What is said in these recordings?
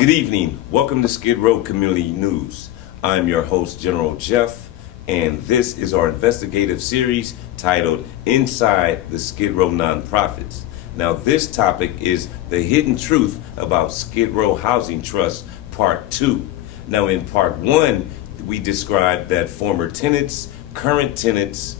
Good evening. Welcome to Skid Row Community News. I'm your host, General Jeff, and this is our investigative series titled Inside the Skid Row Nonprofits. Now, this topic is the hidden truth about Skid Row Housing Trust, Part 2. Now, in Part 1, we described that former tenants, current tenants,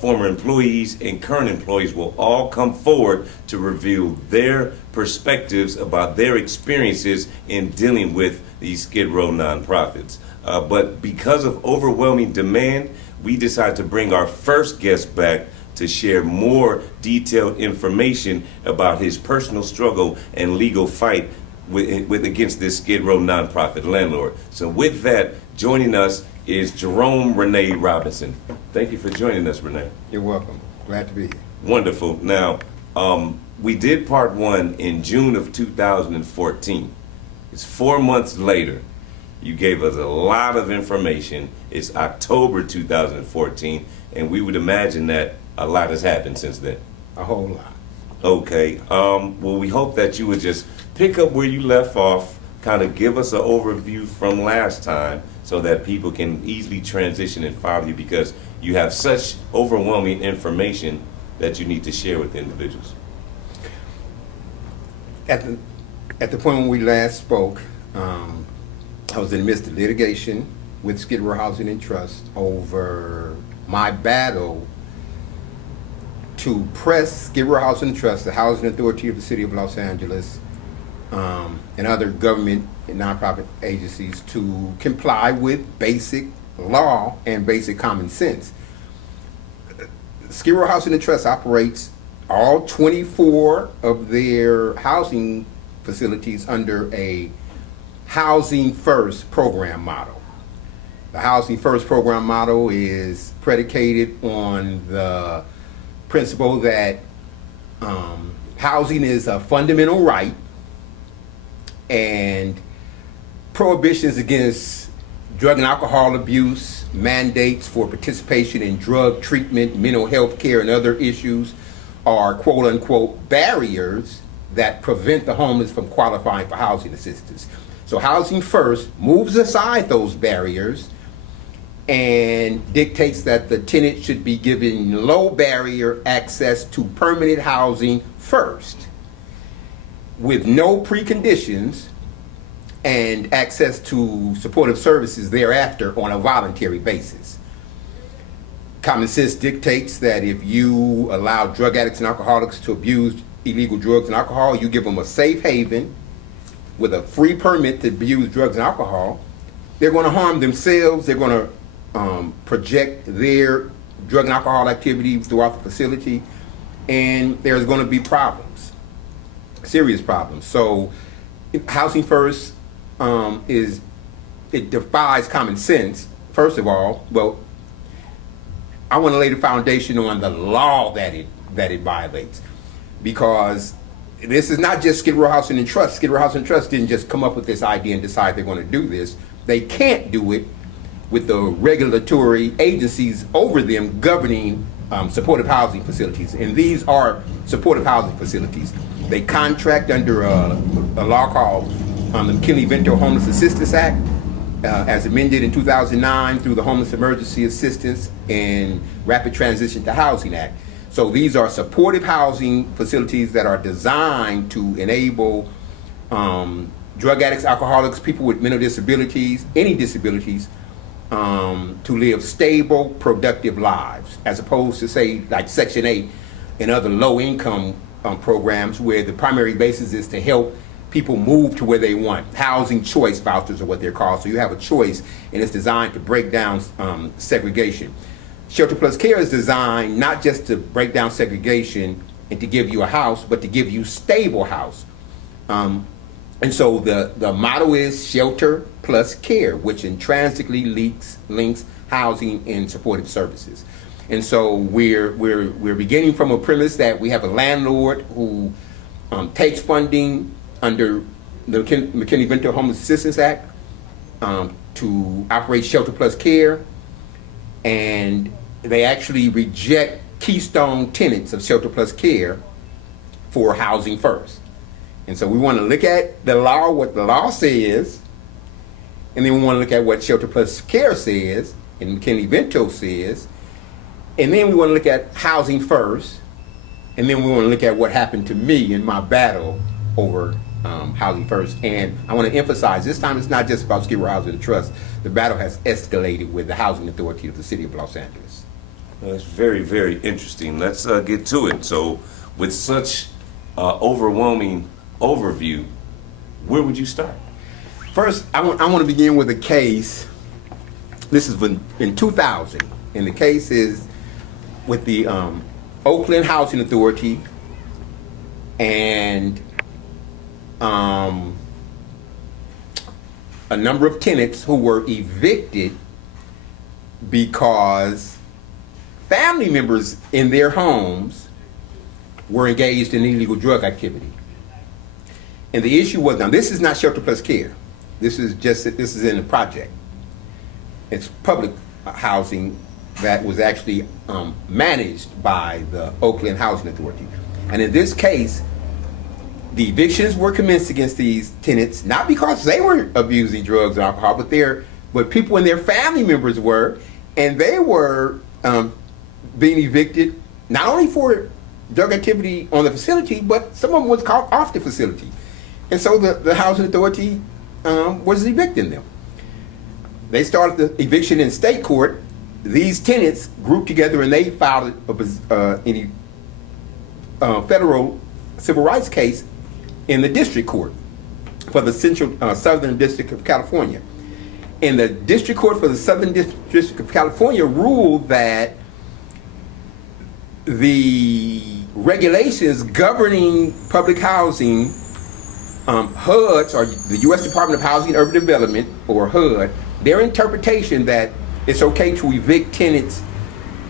former employees, and current employees will all come forward to reveal their perspectives about their experiences in dealing with these Skid Row nonprofits. But because of overwhelming demand, we decided to bring our first guest back to share more detailed information about his personal struggle and legal fight with against this Skid Row nonprofit landlord. So with that, joining us is Jerome Rene Robinson. Thank you for joining us, Rene. You're welcome. Glad to be here. Wonderful. Now, we did part 1 in June of 2014. It's 4 months later. You gave us a lot of information. It's October 2014, and we would imagine that a lot has happened since then. A whole lot. Okay. Well, we hope that you would just pick up where you left off, kind of give us an overview from last time so that people can easily transition and follow you, because you have such overwhelming information that you need to share with individuals. At the point when we last spoke, I was in the midst of litigation with Skid Row Housing and Trust over my battle to press Skid Row Housing and Trust, the housing authority of the city of Los Angeles, and other government and nonprofit agencies to comply with basic law and basic common sense. Skid Row Housing and Trust operates all 24 of their housing facilities under a Housing First program model. The Housing First program model is predicated on the principle that housing is a fundamental right, and prohibitions against drug and alcohol abuse, mandates for participation in drug treatment, mental health care, and other issues are quote unquote barriers that prevent the homeless from qualifying for housing assistance. So Housing First moves aside those barriers and dictates that the tenant should be given low barrier access to permanent housing first, with no preconditions, and access to supportive services thereafter on a voluntary basis. Common sense dictates that if you allow drug addicts and alcoholics to abuse illegal drugs and alcohol, you give them a safe haven with a free permit to abuse drugs and alcohol, they're going to harm themselves, they're going to project their drug and alcohol activity throughout the facility, and there's going to be problems, serious problems. So Housing First it defies common sense. First of all, well, I want to lay the foundation on the law that it violates, because this is not just Skid Row Housing and Trust. Skid Row Housing and Trust didn't just come up with this idea and decide they're going to do this. They can't do it with the regulatory agencies over them governing supportive housing facilities. And these are supportive housing facilities. They contract under a law called the McKinley-Vento Homeless Assistance Act, as amended in 2009 through the Homeless Emergency Assistance and Rapid Transition to Housing Act. So these are supportive housing facilities that are designed to enable drug addicts, alcoholics, people with mental disabilities, any disabilities, to live stable, productive lives, as opposed to, say, like Section 8 and other low-income programs where the primary basis is to help people move to where they want. Housing choice vouchers are what they're called. So you have a choice, and it's designed to break down segregation. Shelter Plus Care is designed not just to break down segregation and to give you a house, but to give you stable house. And so the motto is Shelter Plus Care, which intrinsically links housing and supportive services. And so we're beginning from a premise that we have a landlord who takes funding under the McKinney-Vento Homeless Assistance Act to operate Shelter Plus Care, and they actually reject keystone tenants of Shelter Plus Care for Housing First. And so we want to look at the law, what the law says, and then we want to look at what Shelter Plus Care says, and McKinley Vento says, and then we want to look at housing first, and then we want to look at what happened to me in my battle over housing first. And I want to emphasize, this time it's not just about Skid Row Housing Trust. The battle has escalated with the Housing Authority of the City of Los Angeles. That's very, very interesting. Let's get to it. So, with such overwhelming overview, where would you start? First, I want to begin with a case. This is in 2000, and the case is with the Oakland Housing Authority and a number of tenants who were evicted because family members in their homes were engaged in illegal drug activity. And the issue was, now this is not Shelter Plus Care. This is in a project. It's public housing that was actually managed by the Oakland Housing Authority. And in this case, the evictions were commenced against these tenants, not because they were abusing drugs and alcohol, but people and their family members were, and they were being evicted not only for drug activity on the facility, but some of them was caught off the facility. And so the Housing Authority was evicting them. They started the eviction in state court. These tenants grouped together and they filed a federal civil rights case in the district court for the Southern District of California. And the district court for the Southern District of California ruled that the regulations governing public housing, HUDs, or the U.S. Department of Housing and Urban Development, or HUD, their interpretation that it's okay to evict tenants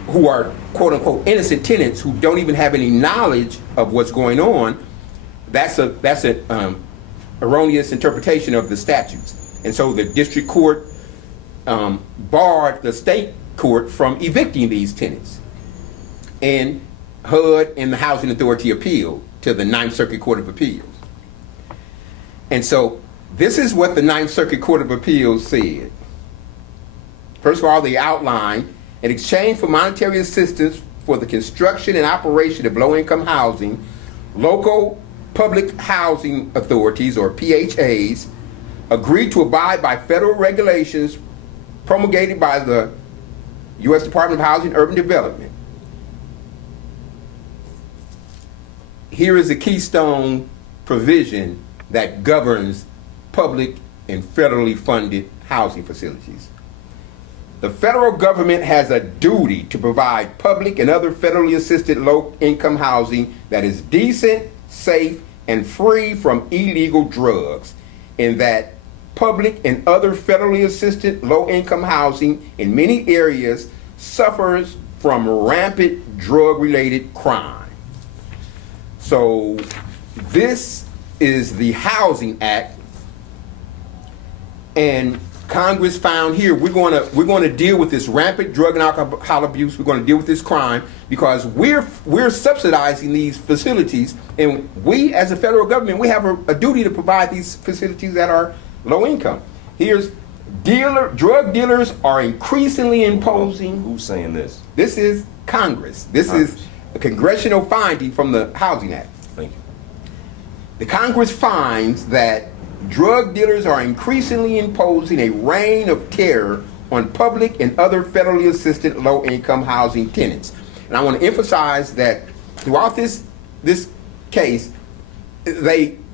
who are quote-unquote innocent tenants who don't even have any knowledge of what's going on, that's an erroneous interpretation of the statutes. And so the district court barred the state court from evicting these tenants. And HUD and the Housing Authority appealed to the Ninth Circuit Court of Appeals. And so this is what the Ninth Circuit Court of Appeals said. First of all, they outlined, in exchange for monetary assistance for the construction and operation of low-income housing, local public housing authorities, or PHAs, agreed to abide by federal regulations promulgated by the U.S. Department of Housing and Urban Development. Here is a keystone provision that governs public and federally funded housing facilities. The federal government has a duty to provide public and other federally assisted low-income housing that is decent, safe, and free from illegal drugs, and that public and other federally assisted low-income housing in many areas suffers from rampant drug-related crime. So this is the Housing Act, and Congress found here we're going to deal with this rampant drug and alcohol abuse. We're going to deal with this crime because we're subsidizing these facilities, and we as a federal government, we have a duty to provide these facilities that are low income. Here's drug dealers are increasingly imposing. Who's saying this? This is Congress. This is a congressional finding from the Housing Act. Thank you. The Congress finds that drug dealers are increasingly imposing a reign of terror on public and other federally assisted low-income housing tenants. And I want to emphasize that throughout this case,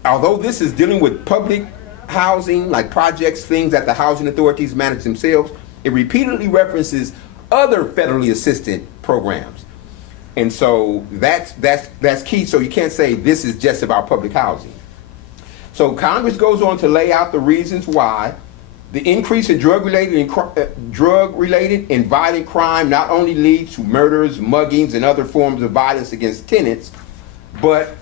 although this is dealing with public housing, like projects, things that the housing authorities manage themselves, it repeatedly references other federally assisted programs. And so that's key. So you can't say this is just about public housing. So Congress goes on to lay out the reasons why the increase in drug-related and violent crime not only leads to murders, muggings, and other forms of violence against tenants, but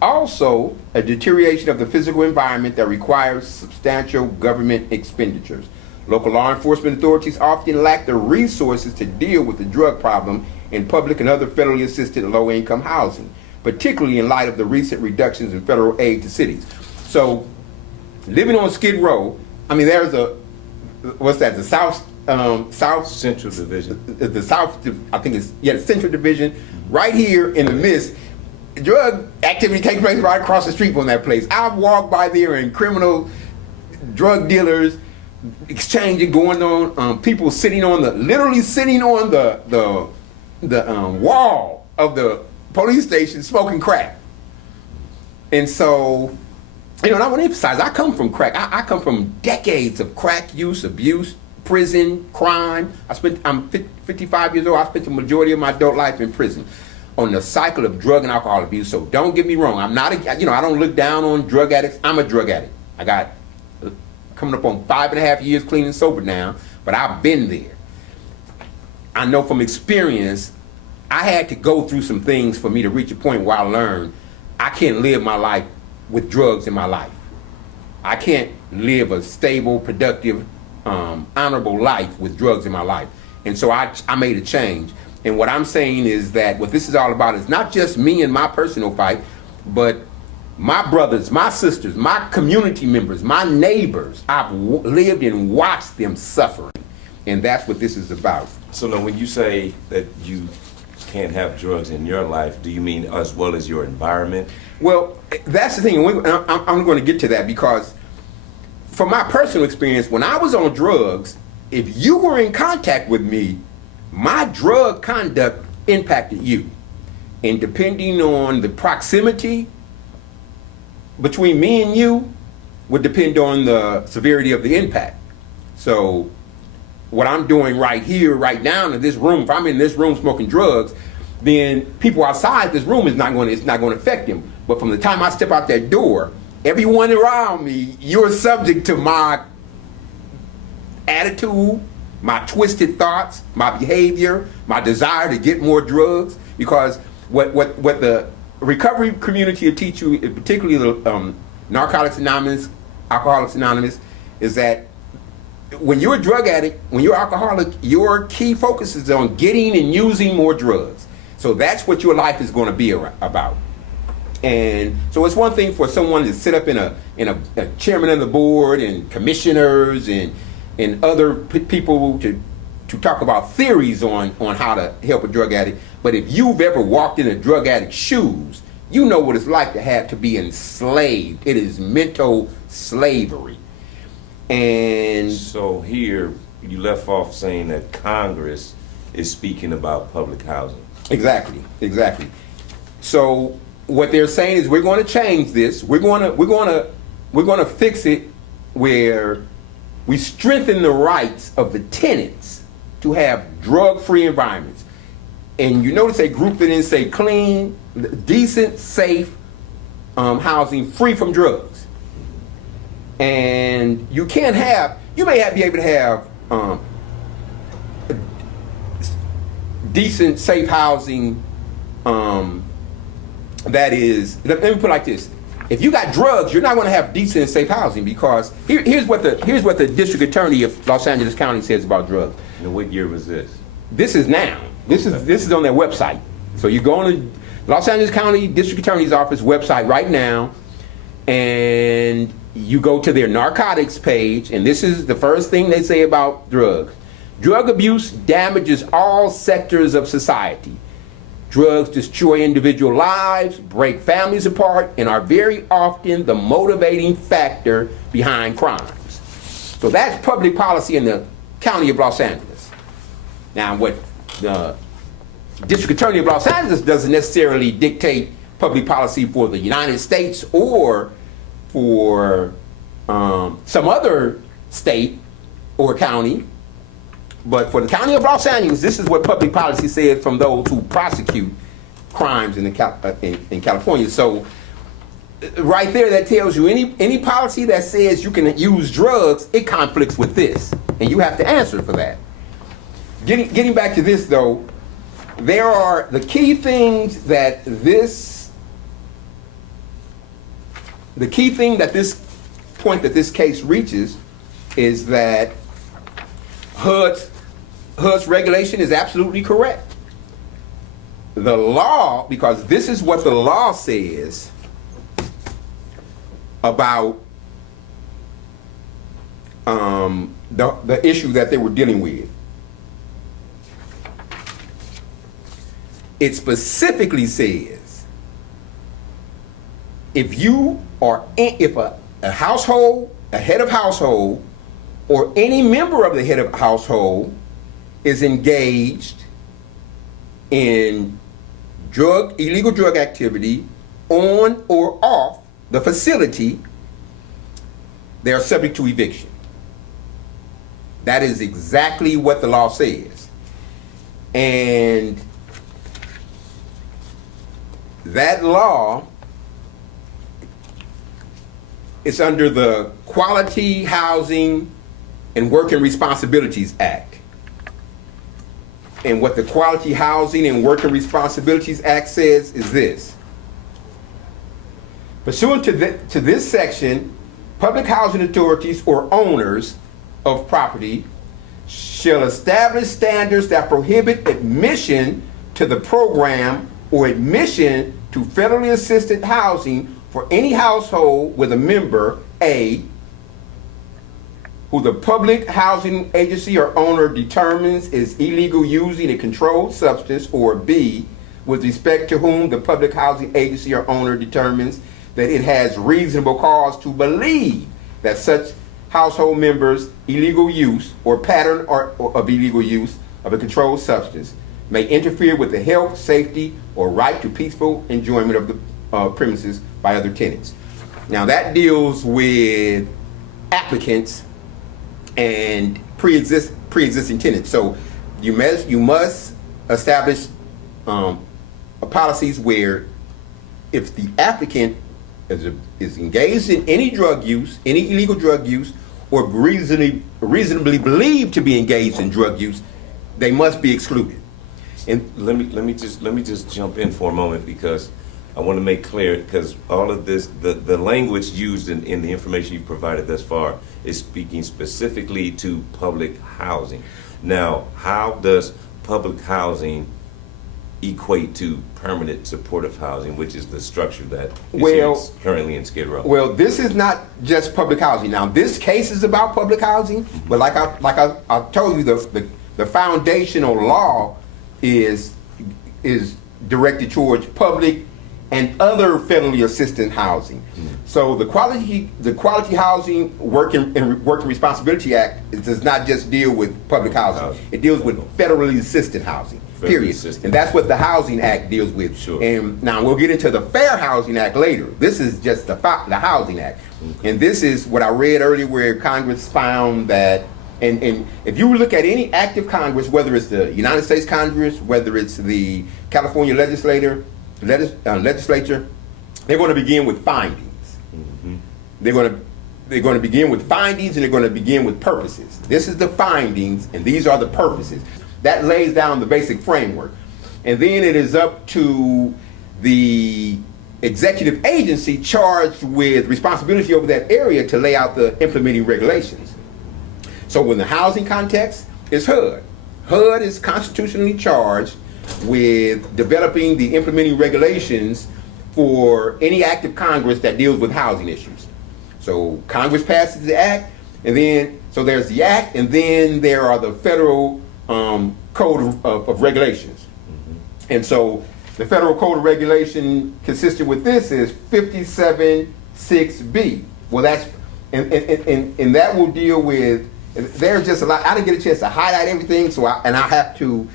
also a deterioration of the physical environment that requires substantial government expenditures. Local law enforcement authorities often lack the resources to deal with the drug problem in public and other federally assisted low-income housing. particularly in light of the recent reductions in federal aid to cities. So, living on Skid Row, I mean, there's what's that? The South Central Division. The South, I think it's the Central Division, right here in the midst. Drug activity takes place right across the street from that place. I've walked by there and criminal drug dealers exchanging going on, people literally sitting on the wall of the police station smoking crack. And so, and I want to emphasize, I come from crack. I come from decades of crack use, abuse, prison, crime. I'm 55 years old. I spent the majority of my adult life in prison on the cycle of drug and alcohol abuse. So don't get me wrong. I'm not, I don't look down on drug addicts. I'm a drug addict. I got coming up on 5.5 years clean and sober now, but I've been there. I know from experience, I had to go through some things for me to reach a point where I learned I can't live my life with drugs in my life. I can't live a stable, productive, honorable life with drugs in my life. And so I made a change. And what I'm saying is that what this is all about is not just me and my personal fight, but my brothers, my sisters, my community members, my neighbors. I've lived and watched them suffering. And that's what this is about. So now when you say that you can't have drugs in your life, do you mean as well as your environment? Well, that's the thing. I'm going to get to that because from my personal experience, when I was on drugs, if you were in contact with me, my drug conduct impacted you. And depending on the proximity between me and you would depend on the severity of the impact. So what I'm doing right here, right now in this room, if I'm in this room smoking drugs, then people outside this room it's not going to affect them. But from the time I step out that door, everyone around me, you're subject to my attitude, my twisted thoughts, my behavior, my desire to get more drugs. Because what the recovery community will teach you, particularly the Narcotics Anonymous, Alcoholics Anonymous, is that when you're a drug addict, when you're alcoholic, your key focus is on getting and using more drugs. So that's what your life is going to be about. And so it's one thing for someone to sit up in a chairman of the board and commissioners and other people to talk about theories on how to help a drug addict. But if you've ever walked in a drug addict's shoes, you know what it's like to have to be enslaved. It is mental slavery. And so here you left off saying that Congress is speaking about public housing. Exactly. So what they're saying is we're going to change this. We're going to fix it where we strengthen the rights of the tenants to have drug-free environments. And you notice they grouped it in, say, clean, decent, safe housing free from drugs. And you may be able to have decent, safe housing that is, let me put it like this. If you got drugs, you're not going to have decent and safe housing because here's what the district attorney of Los Angeles County says about drugs. And what year was this? This is now. This is on their website. So you go on the Los Angeles County District Attorney's Office website right now, and you go to their narcotics page, and this is the first thing they say about drugs. Drug abuse damages all sectors of society. Drugs destroy individual lives, break families apart, and are very often the motivating factor behind crimes. So that's public policy in the County of Los Angeles. Now, what the District Attorney of Los Angeles doesn't necessarily dictate public policy for the United States or for some other state or county. But for the County of Los Angeles, this is what public policy says from those who prosecute crimes in California. So right there, that tells you any policy that says you can use drugs, it conflicts with this. And you have to answer for that. Getting back to this, though, there are the key things that this point that this case reaches is that HUD's regulation is absolutely correct. the law, because this is what the law says about the issue that they were dealing with. It specifically says if a household, a head of household, or any member of the head of household is engaged in illegal drug activity on or off the facility, they are subject to eviction. That is exactly what the law says. And that law is under the Quality Housing and Working Responsibilities Act. And what the Quality Housing and Working Responsibilities Act says is this. Pursuant to this section, public housing authorities or owners of property shall establish standards that prohibit admission to the program or admission to federally assisted housing for any household with a member, A, who the public housing agency or owner determines is illegal using a controlled substance, or B, with respect to whom the public housing agency or owner determines that it has reasonable cause to believe that such household members' illegal use or pattern of illegal use of a controlled substance may interfere with the health, safety, or right to peaceful enjoyment of the premises by other tenants. Now that deals with applicants and pre-existing tenants. So you must establish policies where if the applicant is engaged in any drug use, any illegal drug use, or reasonably believed to be engaged in drug use, they must be excluded. And let me just jump in for a moment, because I want to make clear, because all of this, the language used in the information you've provided thus far is speaking specifically to public housing. Now, how does public housing equate to permanent supportive housing, which is the structure that is currently in Skid Row? Well, this is not just public housing. Now, this case is about public housing, but like I told you, the foundational law is directed towards public and other federally assisted housing. So the Quality Housing Working Responsibility Act does not just deal with public housing. It deals with federally assisted housing. Period. And that's what the Housing Act deals with. Sure. And now we'll get into the Fair Housing Act later. This is just the Housing Act. Okay. And this is what I read earlier, where Congress found that, and if you look at any active Congress, whether it's the United States Congress, whether it's the California legislature, they're going to begin with findings. Mm-hmm. They're going to begin with findings, and they're going to begin with purposes. This is the findings, and these are the purposes. That lays down the basic framework. And then it is up to the executive agency charged with responsibility over that area to lay out the implementing regulations. So in the housing context, it's HUD. HUD is constitutionally charged with developing the implementing regulations for any act of Congress that deals with housing issues. So Congress passes the act, and then, so there's the act, and then there are the federal code of regulations. Mm-hmm. And so the federal code of regulation consistent with this is 57.6b. Well, that's, and that will deal with, there's just a lot. I didn't get a chance to highlight everything, so I have to,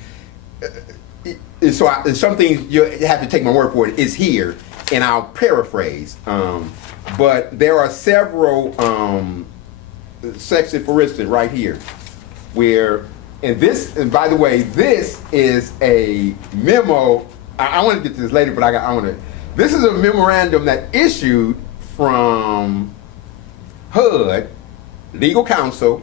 some things you have to take my word for it, is here, and I'll paraphrase. But there are several sections, for instance, right here, where, and by the way, this is a memo. I want to get to this later, but this is a memorandum that issued from HUD, legal counsel,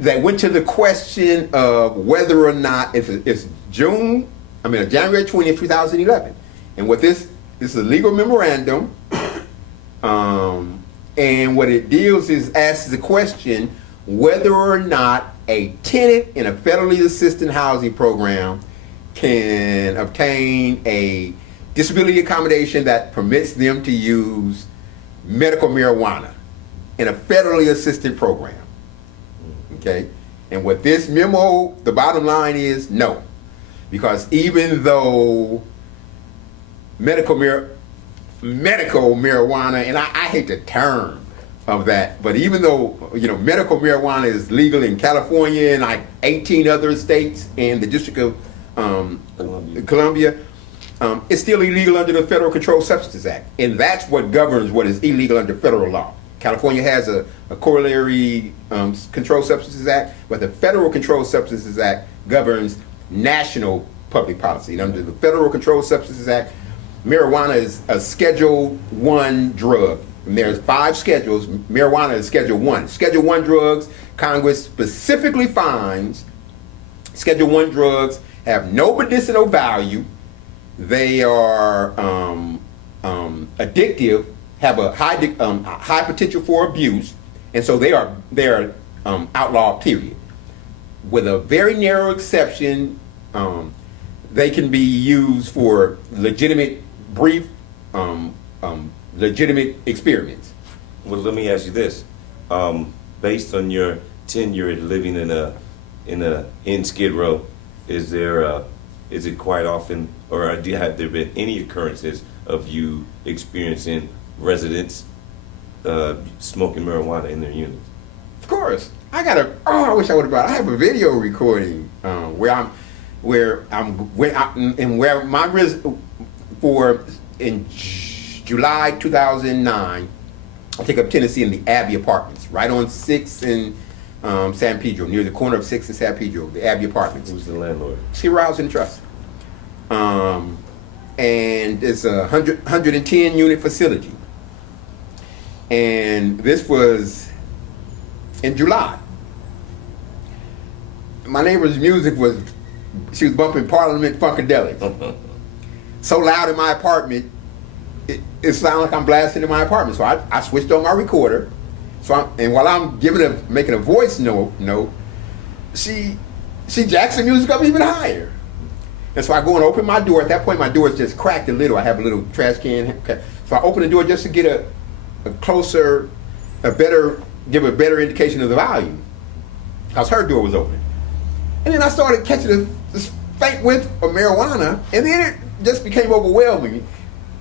that went to the question of whether or not, it's January 20th, 2011. And what this is a legal memorandum, and what it deals is asks the question whether or not a tenant in a federally assisted housing program can obtain a disability accommodation that permits them to use medical marijuana in a federally assisted program. Okay? And what this memo, the bottom line is no. Because even though medical marijuana, and I hate the term of that, but even though, medical marijuana is legal in California and like 18 other states and the District of Columbia, it's still illegal under the Federal Controlled Substances Act. And that's what governs what is illegal under federal law. California has a corollary Controlled Substances Act, but the Federal Controlled Substances Act governs national public policy. And under the Federal Controlled Substances Act, marijuana is a Schedule I drug. And there's 5 schedules. Marijuana is Schedule 1. Schedule 1 drugs, Congress specifically finds Schedule 1 drugs have no medicinal value. They are addictive, have a high potential for abuse, and so they are outlawed, period. With a very narrow exception, they can be used for legitimate, brief, legitimate experiments. Well, let me ask you this: based on your tenure living in Skid Row, is it quite often, or have there been any occurrences of you experiencing residents smoking marijuana in their units? Of course, I wish I would have brought. I have a video recording in July 2009, I took up Tennessee in the Abbey Apartments, right on 6th and San Pedro, near the corner of 6th and San Pedro, the Abbey Apartments. Who's the landlord? SRHT Housing Trust. And it's a 110 unit facility. And this was in July. My neighbor's music she was bumping Parliament Funkadelic. So loud in my apartment, it sounded like I'm blasting in my apartment. So I switched on my recorder. And while I'm making a voice note, she jacks the music up even higher. And so I go and open my door. At that point, my door is just cracked a little. I have a little trash can. So I open the door just to get a better indication of the volume. Because her door was open. And then I started catching this faint whiff of marijuana, and then it just became overwhelming.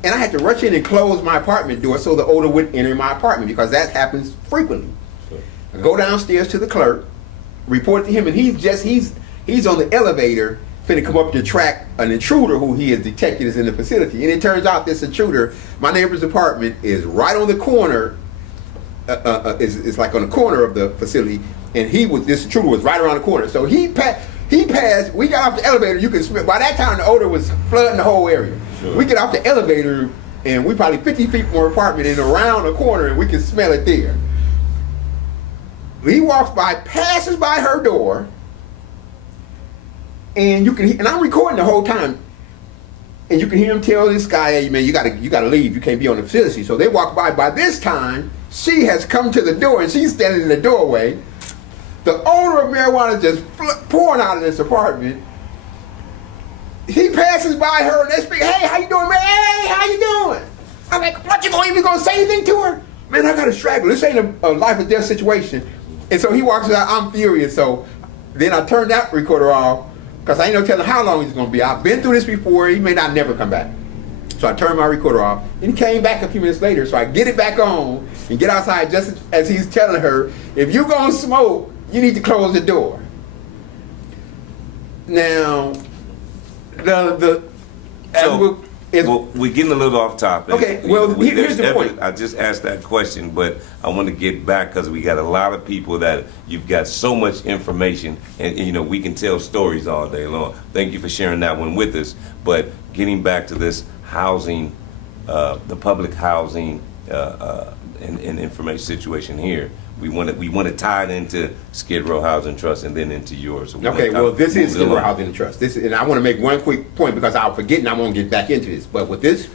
And I had to rush in and close my apartment door so the odor wouldn't enter my apartment, because that happens frequently. Sure. I go downstairs to the clerk, report to him, and he's on the elevator finna come up to track an intruder who he has detected is in the facility. And it turns out this intruder, my neighbor's apartment, is right on the corner, is like on the corner of the facility, and this intruder was right around the corner. So he passed, we got off the elevator, you can smell, by that time the odor was flooding the whole area. Sure. We get off the elevator, and we probably 50 feet from our apartment and around the corner, and we can smell it there. He walks by, passes by her door, and I'm recording the whole time, and you can hear him tell this guy, "Hey man, you gotta leave. You can't be on the facility." So they walk by. By this time, she has come to the door, and she's standing in the doorway. The odor of marijuana is just pouring out of this apartment. He passes by her, and they speak, "Hey, how you doing, man? Hey, how you doing?" I'm like, "What, you even gonna say anything to her?" Man, I got a straggle. This ain't a life or death situation. And so he walks out. I'm furious. So then I turned that recorder off, because I ain't no telling how long he's going to be. I've been through this before. He may not never come back. So I turned my recorder off, and he came back a few minutes later. So I get it back on and get outside just as he's telling her, "If you're going to smoke, you need to close the door." Now, we're getting a little off topic. Okay, well, here's the point. I just asked that question, but I want to get back, because we got a lot of people that you've got so much information, and we can tell stories all day long. Thank you for sharing that one with us. But getting back to this housing, the public housing and information situation here, we want to tie it into Skid Row Housing Trust and then into yours. So this is Skid Row Housing Trust. And I want to make one quick point, because I'll forget and I won't get back into this. But with this,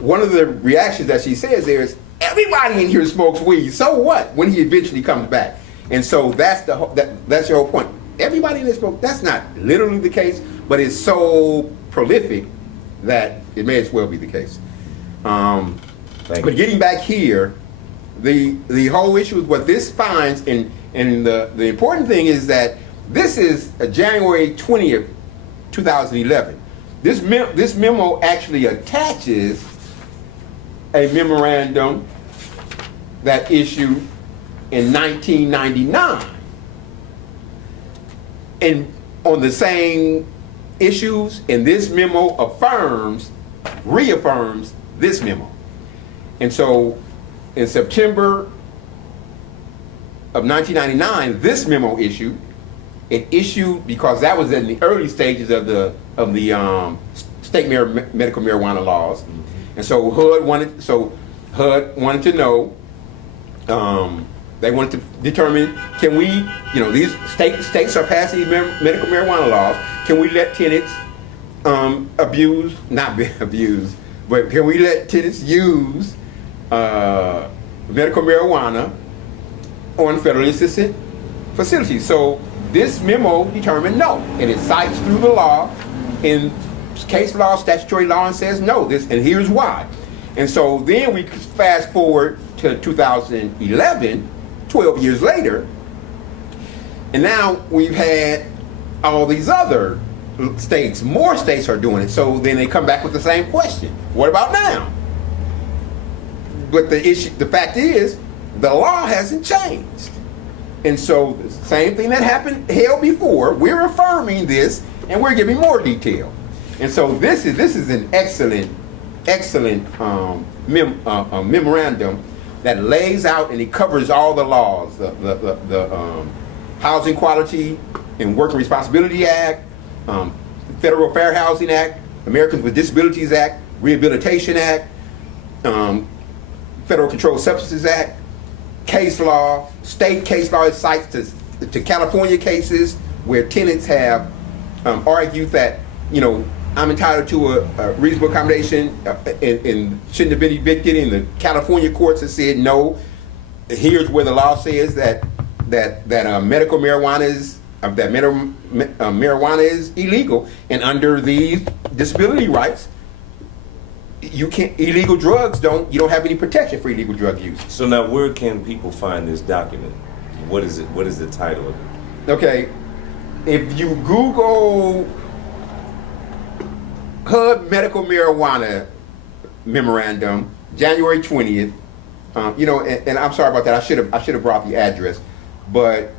one of the reactions that she says there is, everybody in here smokes weed. So what? When he eventually comes back. And so that's your whole point. Everybody in this smoke. That's not literally the case, but it's so prolific that it may as well be the case. But getting back here, the whole issue is what this finds, and the important thing is that this is January 20th, 2011. This memo actually attaches a memorandum that issued in 1999, and on the same issues, and this memo reaffirms this memo. And so in September of 1999, this memo issued. It issued because that was in the early stages of the state medical marijuana laws, and so HUD wanted to know. They wanted to determine, can we, these states are passing medical marijuana laws. Can we let tenants not be abused, but can we let tenants use medical marijuana on federally assisted facilities? So this memo determined no, and it cites through the law, in case law, statutory law, and says no. And here's why. And so then we fast forward to 2011, 12 years later, and now we've had all these other states, more states are doing it. So then they come back with the same question: what about now? But the fact is, the law hasn't changed. And so the same thing that held before, we're affirming this, and we're giving more detail. And so this is an excellent memorandum that lays out, and it covers all the laws, the Housing Quality and Worker Responsibility Act, Federal Fair Housing Act, Americans with Disabilities Act, Rehabilitation Act, Federal Controlled Substances Act, case law, state case law. It cites to California cases where tenants have argued that, I'm entitled to a reasonable accommodation and shouldn't have been evicted, and the California courts have said no. Here's where the law says that medical marijuana is illegal, and under these disability rights, you don't have any protection for illegal drug use. So now, where can people find this document? What is it? What is the title of it? Okay, if you Google HUD medical marijuana memorandum, January 20th, and I'm sorry about that. I should have brought the address, but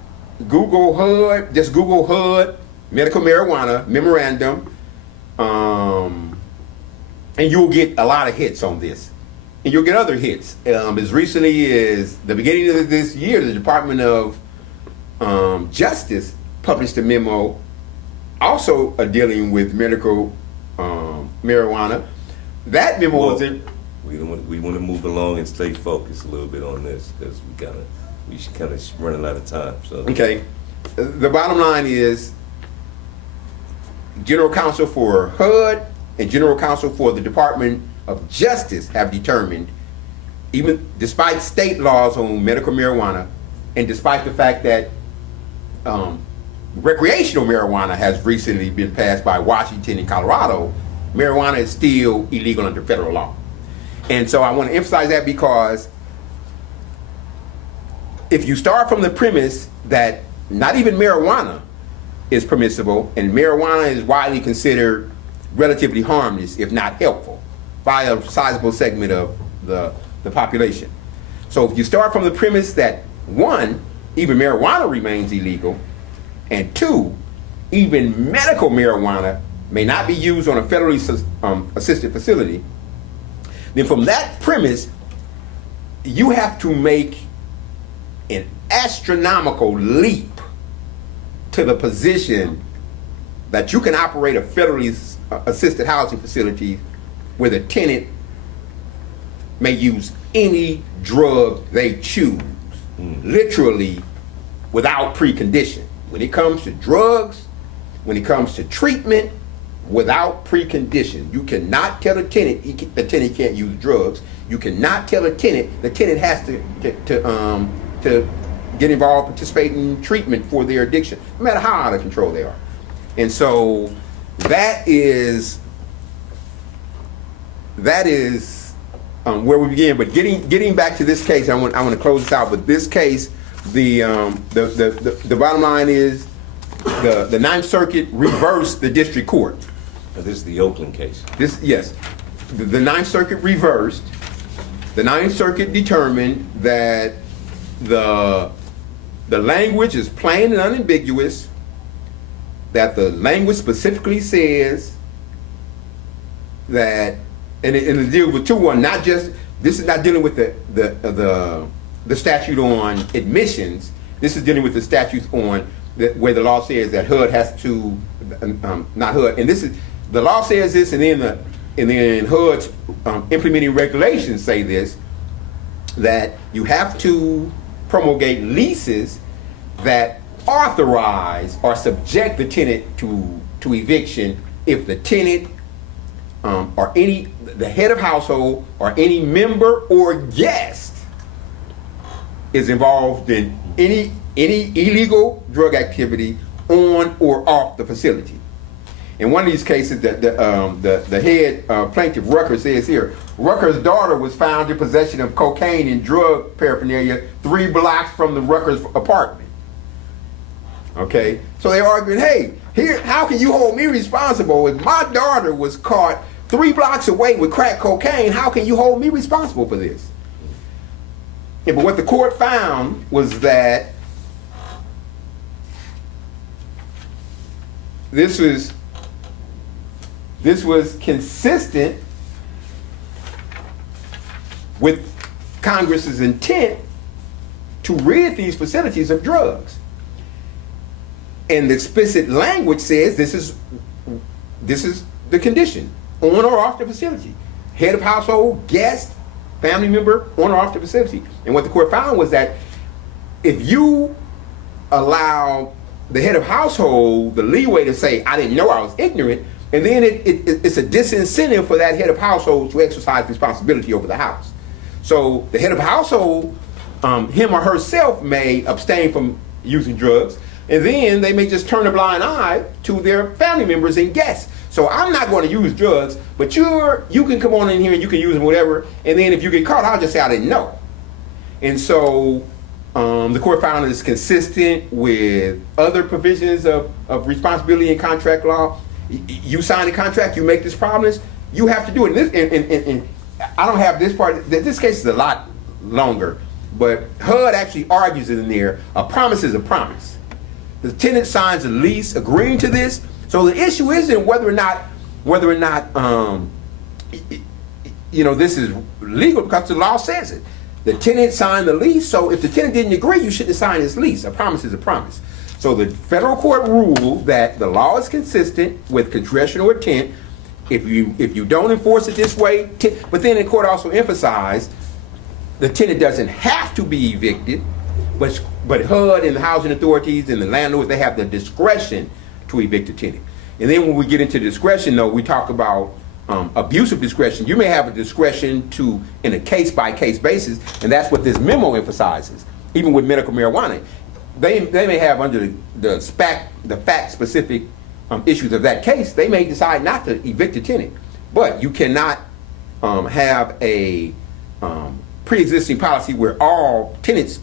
Google HUD medical marijuana memorandum, and you'll get a lot of hits on this, and you'll get other hits. As recently as the beginning of this year, the Department of Justice published a memo also dealing with medical marijuana. That memo was in. We want to move along and stay focused a little bit on this, because we should kind of running out of time. So okay, the bottom line is, General Counsel for HUD and General Counsel for the Department of Justice have determined, even despite state laws on medical marijuana, and despite the fact that recreational marijuana has recently been passed by Washington and Colorado, marijuana is still illegal under federal law. And so I want to emphasize that, because if you start from the premise that not even marijuana is permissible, and marijuana is widely considered relatively harmless, if not helpful, by a sizable segment of the population. So if you start from the premise that, one, even marijuana remains illegal, and two, even medical marijuana may not be used on a federally assisted facility, then from that premise, you have to make an astronomical leap to the position that you can operate a federally assisted housing facility where the tenant may use any drug they choose, literally without precondition. When it comes to drugs, when it comes to treatment, without precondition. You cannot tell a tenant the tenant can't use drugs. You cannot tell a tenant the tenant has to get involved, participate in treatment for their addiction, no matter how out of control they are. And so that is where we begin. But getting back to this case, I want to close this out. But this case, the bottom line is the Ninth Circuit reversed the district court. This is the Oakland case. The Ninth Circuit reversed. The Ninth Circuit determined that the language is plain and unambiguous. That the language specifically says that, and it deals with 2-1. Not just, this is not dealing with the statute on admissions. This is dealing with the statutes on where the law says that HUD has to, not HUD, and this is, the law says this, and then HUD's implementing regulations say this, that you have to promulgate leases that authorize or subject the tenant to eviction if the tenant or the head of household or any member or guest is involved in any illegal drug activity on or off the facility. In one of these cases, the head plaintiff, Rucker, says here, Rucker's daughter was found in possession of cocaine and drug paraphernalia 3 blocks from the Rucker's apartment. Okay, so they're arguing, hey, here, how can you hold me responsible if my daughter was caught 3 blocks away with crack cocaine? How can you hold me responsible for this? Yeah, but what the court found was that this was consistent with Congress's intent to rid these facilities of drugs. And the explicit language says this is the condition, on or off the facility. Head of household, guest, family member, on or off the facility. And what the court found was that if you allow the head of household the leeway to say, I didn't know, I was ignorant, and then it's a disincentive for that head of household to exercise responsibility over the house. So the head of household, him or herself, may abstain from using drugs, and then they may just turn a blind eye to their family members and guests. So I'm not going to use drugs, but you can come on in here and you can use them, whatever, and then if you get caught, I'll just say I didn't know. And so the court found it's consistent with other provisions of responsibility in contract law. You sign a contract, you make this promise, you have to do it. And I don't have this part. This case is a lot longer, but HUD actually argues in there, a promise is a promise. The tenant signs a lease agreeing to this. So the issue isn't whether or not this is legal, because the law says it. The tenant signed the lease, so if the tenant didn't agree, you shouldn't sign this lease. A promise is a promise. So the federal court ruled that the law is consistent with congressional intent. If you don't enforce it this way, but then the court also emphasized the tenant doesn't have to be evicted, but HUD and the housing authorities and the landlords, they have the discretion to evict a tenant. And then when we get into discretion, though, we talk about abuse of discretion. You may have a discretion to, in a case-by-case basis, and that's what this memo emphasizes. Even with medical marijuana, they may have under the fact-specific issues of that case, they may decide not to evict a tenant. But you cannot have a pre-existing policy where all tenants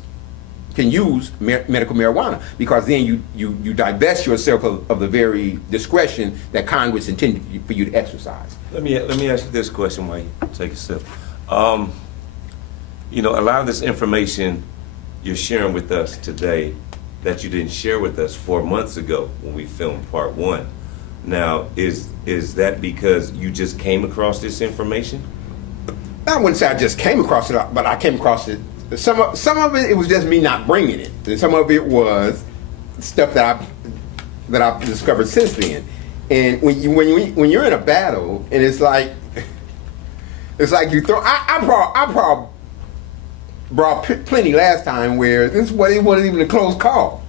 can use medical marijuana, because then you divest yourself of the very discretion that Congress intended for you to exercise. Let me ask you this question while you take a sip. A lot of this information you're sharing with us today that you didn't share with us 4 months ago when we filmed part 1. Now, is that because you just came across this information? I wouldn't say I just came across it, but I came across it. Some of it was just me not bringing it, and some of it was stuff that I've discovered since then. And when you're in a battle, and it's like you throw. I brought plenty last time where it wasn't even a close call.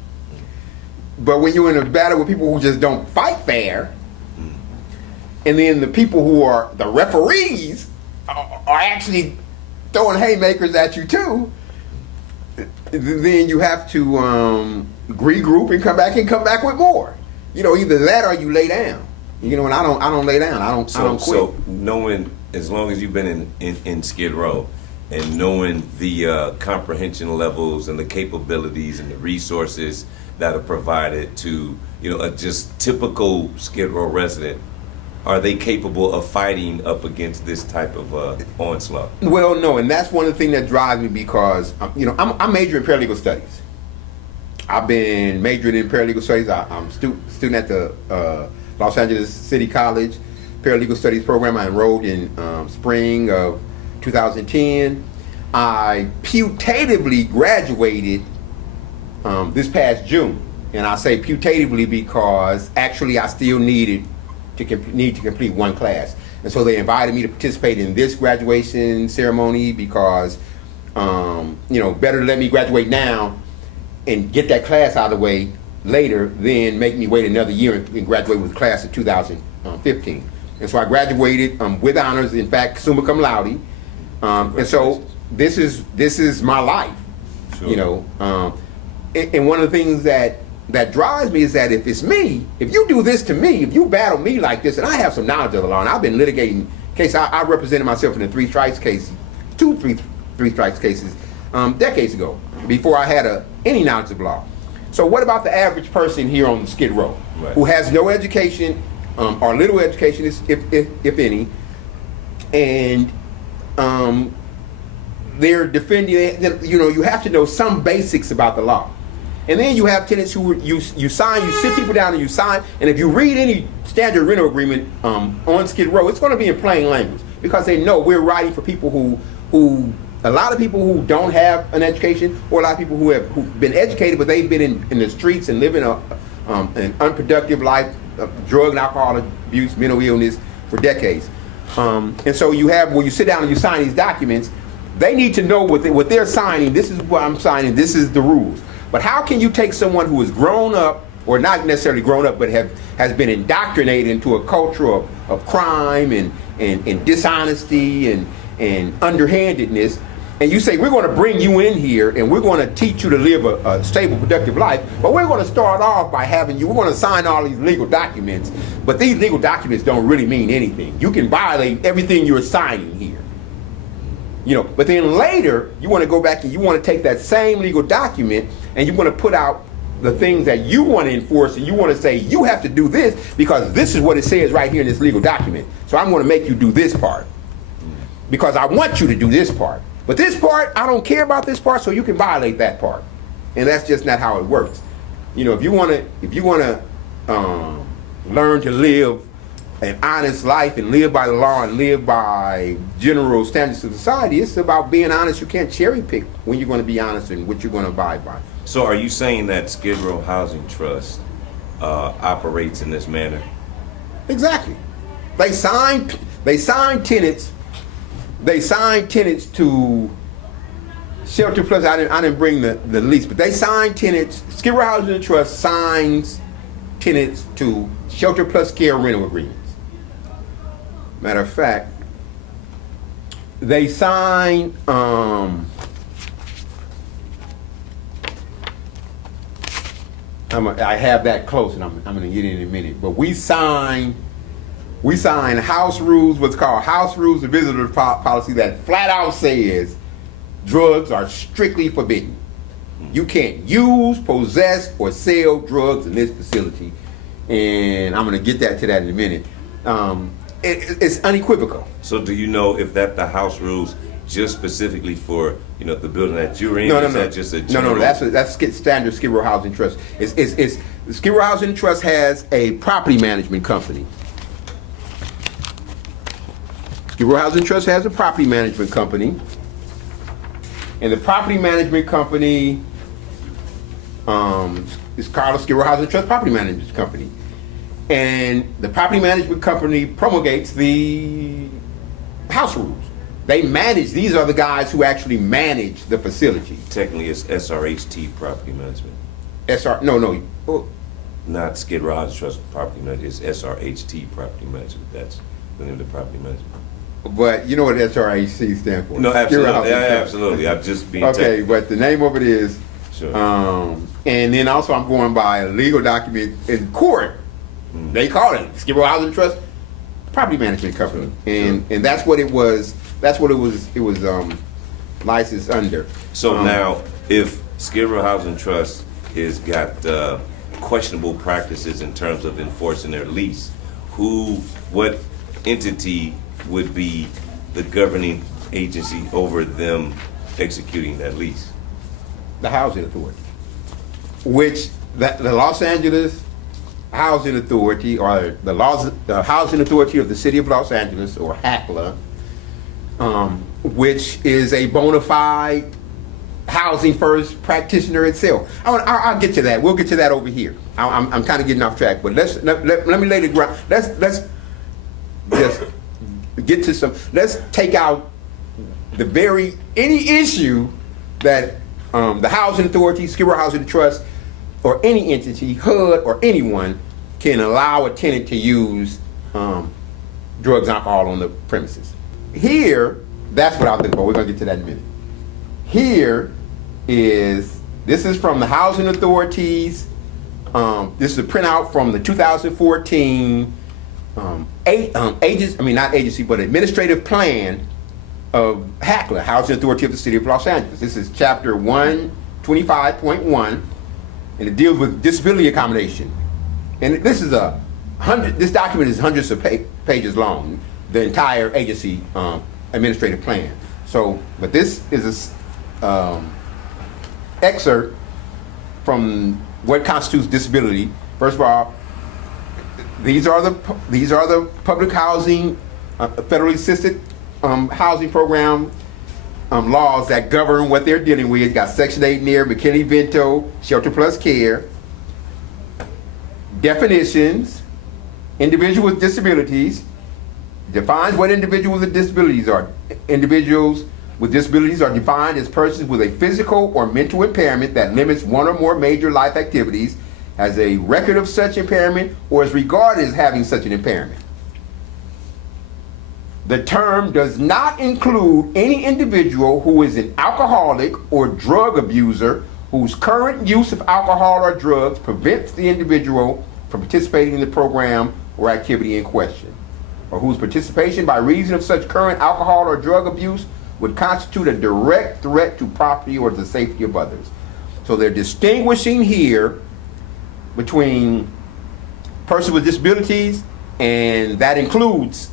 But when you're in a battle with people who just don't fight fair, and then the people who are the referees are actually throwing haymakers at you too, then you have to regroup and come back with more. Either that or you lay down. You know, and I don't lay down. I don't quit. So knowing, as long as you've been in Skid Row, and knowing the comprehension levels and the capabilities and the resources that are provided to, you know, a just typical Skid Row resident, are they capable of fighting up against this type of onslaught? Well, no, and that's one of the things that drives me because, you know, I'm majoring in paralegal studies. I've been majoring in paralegal studies. I'm student at the Los Angeles City College Paralegal Studies program. I enrolled in spring of 2010. I putatively graduated this past June, and I say putatively because actually I still need to complete one class, and so they invited me to participate in this graduation ceremony because you know, better to let me graduate now and get that class out of the way later than make me wait another year and graduate with the class of 2015. And so I graduated with honors, in fact, summa cum laude. And so this is my life, Sure. you know. And one of the things that drives me is that if it's me, if you do this to me, if you battle me like this, and I have some knowledge of the law, and I've been litigating cases, I represented myself in the three strikes cases decades ago, before I had any knowledge of law. So what about the average person here on the Skid Row, Right. who has no education or little education, if any, and they're defending, you know, you have to know some basics about the law. And then you have tenants who you sign, you sit people down and you sign, and if you read any standard rental agreement on Skid Row, it's going to be in plain language, because they know we're writing for people who a lot of people who don't have an education, or a lot of people who've been educated but they've been in the streets and living an unproductive life, drug and alcohol abuse, mental illness for decades. And so you have, when you sit down and you sign these documents, they need to know what they're signing. This is what I'm signing. This is the rules. But how can you take someone who has grown up, or not necessarily grown up, but has been indoctrinated into a culture of crime and dishonesty and underhandedness, and you say, we're going to bring you in here and we're going to teach you to live a stable, productive life, but we're going to start off by we're going to sign all these legal documents, but these legal documents don't really mean anything. You can violate everything you're signing here. You know, but then later you want to go back and you want to take that same legal document and you want to put out the things that you want to enforce, and you want to say you have to do this because this is what it says right here in this legal document. So I'm going to make you do this part because I want you to do this part. But this part, I don't care about this part, so you can violate that part. And that's just not how it works. You know, if you want to learn to live an honest life and live by the law and live by general standards of society, it's about being honest. You can't cherry pick when you're going to be honest and what you're going to abide by. So are you saying that Skid Row Housing Trust operates in this manner? Exactly. They sign tenants. They signed tenants to Shelter Plus. I didn't bring the lease, but they signed tenants. Skid Row Housing Trust signs tenants to Shelter Plus Care rental agreements. Matter of fact, they sign. I have that close, and I'm going to get in a minute. But we sign house rules, what's called house rules of visitor policy, that flat out says drugs are strictly forbidden. You can't use, possess, or sell drugs in this facility. And I'm going to get to that in a minute. It's unequivocal. So do you know if the house rules just specifically for, you know, the building that you're in? No. Is that just a general? No, that's standard Skid Row Housing Trust. It's Skid Row Housing Trust has a property management company. Skid Row Housing Trust has a property management company, and the property management company is called Skid Row Housing Trust Property Management Company, and the property management company promulgates the house rules. They manage. These are the guys who actually manage the facility. Technically, it's SRHT Property Management. No. Not Skid Row Housing Trust Property Management. It's SRHT Property Management. That's the name of the property management. But you know what SRHT stands for? No, absolutely. Yeah, absolutely. I'm just being okay, technical. but the name of it is. Sure. And then also I'm going by a legal document in court. They call it Skid Row Housing Trust Property Management Company, and that's what it was. That's what it was. It was licensed under. So now, if Skid Row Housing Trust has got questionable practices in terms of enforcing their lease, what entity would be the governing agency over them executing that lease? The Housing Authority, which the Los Angeles Housing Authority, or the Housing Authority of the City of Los Angeles, or HACLA, which is a bona fide housing first practitioner itself. I'll get to that. We'll get to that over here. I'm kind of getting off track, but let me lay the ground. Let's just get to some. Let's take out any issue that the Housing Authority, Skid Row Housing Trust, or any entity, HUD, or anyone can allow a tenant to use drugs and alcohol on the premises. Here, that's what I'll think about. We're going to get to that in a minute. This is from the Housing Authorities. This is a printout from the 2014 administrative plan of HACLA, Housing Authority of the City of Los Angeles. This is chapter 125.1, and it deals with disability accommodation. And this document is hundreds of pages long, the entire agency administrative plan. So, but this is a excerpt from what constitutes disability. First of all, these are the public housing, federally assisted housing program laws that govern what they're dealing with. You got Section 8 near McKinney-Vento, Shelter Plus Care. Definitions: individual with disabilities, defines what individuals with disabilities are. Individuals with disabilities are defined as persons with a physical or mental impairment that limits one or more major life activities, has a record of such impairment, or is regarded as having such an impairment. The term does not include any individual who is an alcoholic or drug abuser whose current use of alcohol or drugs prevents the individual from participating in the program or activity in question, or whose participation by reason of such current alcohol or drug abuse would constitute a direct threat to property or the safety of others. So they're distinguishing here between persons with disabilities, and that includes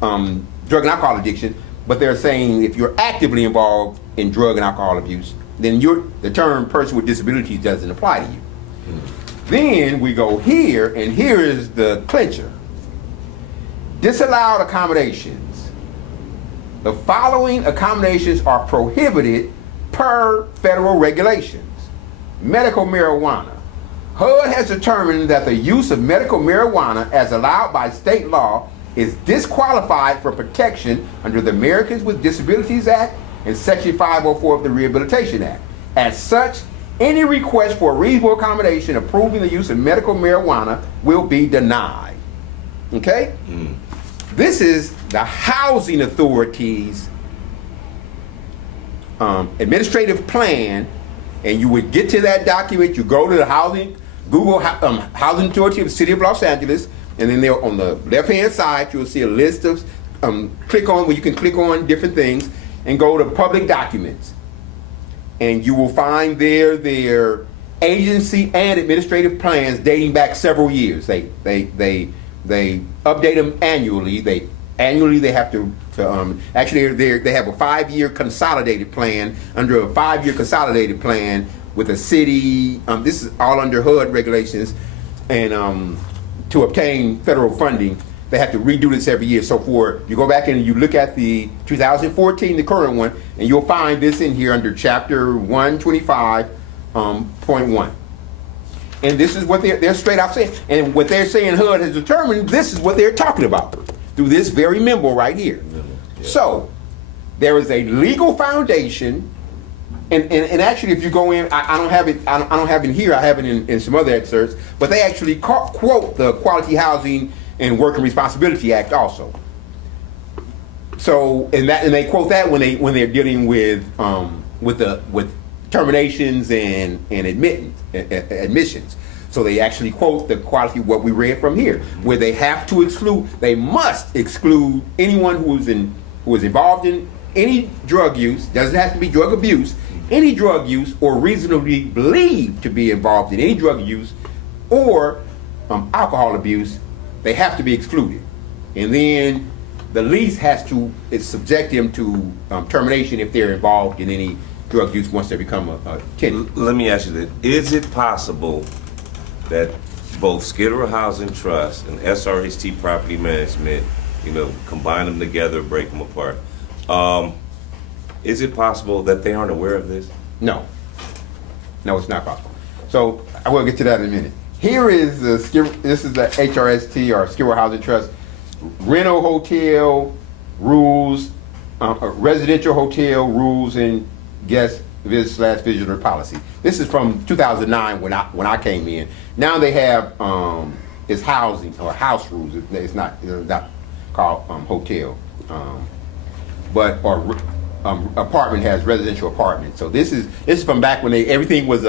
drug and alcohol addiction, but they're saying if you're actively involved in drug and alcohol abuse, then the term person with disabilities doesn't apply to you. Then we go here, and here is the clincher. Disallowed accommodations. The following accommodations are prohibited per federal regulations. Medical marijuana. HUD has determined that the use of medical marijuana as allowed by state law is disqualified for protection under the Americans with Disabilities Act and Section 504 of the Rehabilitation Act. As such, any request for reasonable accommodation approving the use of medical marijuana will be denied. Okay? This is the Housing Authority's administrative plan, and you would get to that document. You go to the Google Housing Authority of the City of Los Angeles, and then there on the left-hand side, you'll see a list of, where you can click on different things and go to public documents. And you will find there their agency and administrative plans dating back several years. They update them annually. They have to actually they have a 5-year consolidated plan. Under a 5-year consolidated plan with a city, this is all under HUD regulations, and to obtain federal funding, they have to redo this every year. So you go back and you look at the 2014, the current one, and you'll find this in here under chapter 125.1. And this is what they're straight out saying. And what they're saying HUD has determined, this is what they're talking about through this very memo right here. Yeah. So there is a legal foundation, and actually if you go in, I don't have it here, I have it in some other excerpts, but they actually quote the Quality Housing and Working Responsibility Act also. So and they quote that when they're dealing with terminations and admissions. So they actually quote the quality of what we read from here, where they have to exclude, they must exclude anyone who is involved in any drug use, doesn't have to be drug abuse, any drug use or reasonably believed to be involved in any drug use or alcohol abuse, they have to be excluded. And then the lease has to subject them to termination if they're involved in any drug use once they become a tenant. Let me ask you this. Is it possible that both Skid Row Housing Trust and SRHT Property Management, combine them together, break them apart? Is it possible that they aren't aware of this? No. No, it's not possible. So I will get to that in a minute. Here is this is the HRST or Skid Row Housing Trust rental hotel rules, residential hotel rules and guest visit/visitor policy. This is from 2009 when I came in. Now they have it's housing or house rules. It's not called hotel, but apartment has residential apartment. So this is from back when everything was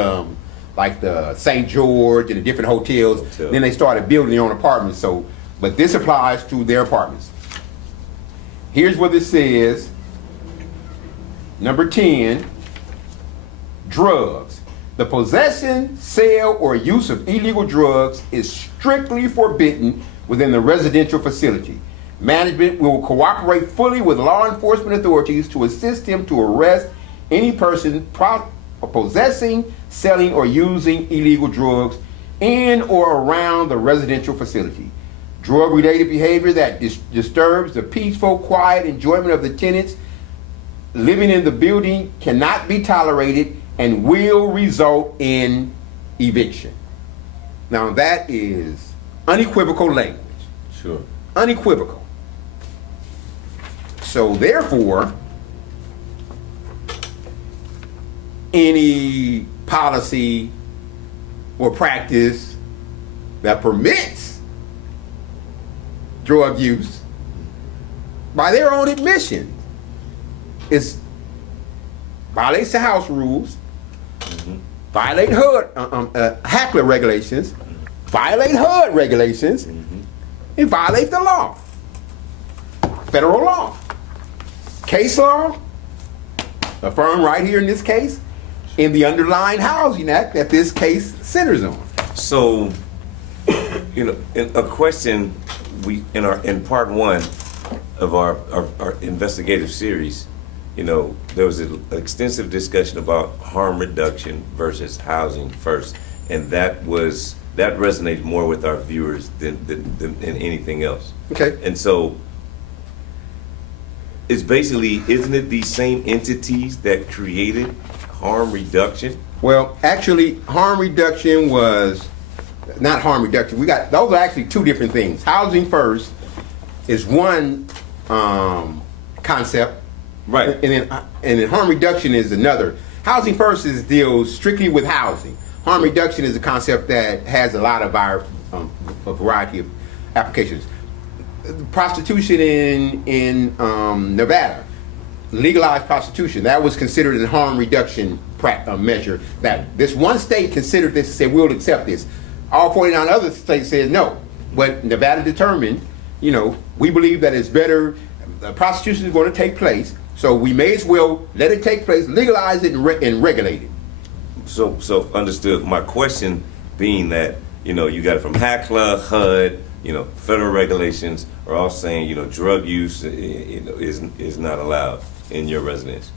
like the St. George and the different hotels. Then they started building their own apartments. So, but this applies to their apartments. Here's what this says. Number 10, drugs. The possession, sale, or use of illegal drugs is strictly forbidden within the residential facility. Management will cooperate fully with law enforcement authorities to assist them to arrest any person possessing, selling, or using illegal drugs in or around the residential facility. Drug-related behavior that disturbs the peaceful, quiet enjoyment of the tenants living in the building cannot be tolerated and will result in eviction. Now that is unequivocal language. Sure. Unequivocal. So therefore, any policy or practice that permits drug use, by their own admission, violates the house rules, violate HUD, Hackler regulations, violate HUD regulations, and violate the law, federal law. Case law, affirmed right here in this case, in the underlying Housing Act that this case centers on. So, in a question, in part one of our investigative series, there was an extensive discussion about harm reduction versus housing first, and that resonated more with our viewers than anything else. Okay. And so, isn't it these same entities that created harm reduction? Well, actually, harm reduction was not harm reduction. Those are actually two different things. Housing first is one concept, right? And then harm reduction is another. Housing first deals strictly with housing. Harm reduction is a concept that has a lot of a variety of applications. Prostitution in Nevada, legalized prostitution, that was considered a harm reduction measure. That this one state considered this and said, we'll accept this. All 49 other states said no. But Nevada determined, we believe that it's better, prostitution is going to take place, so we may as well let it take place, legalize it, and regulate it. So understood. My question being that, you got it from Hackler, HUD, federal regulations are all saying, drug use, is not allowed in your residence.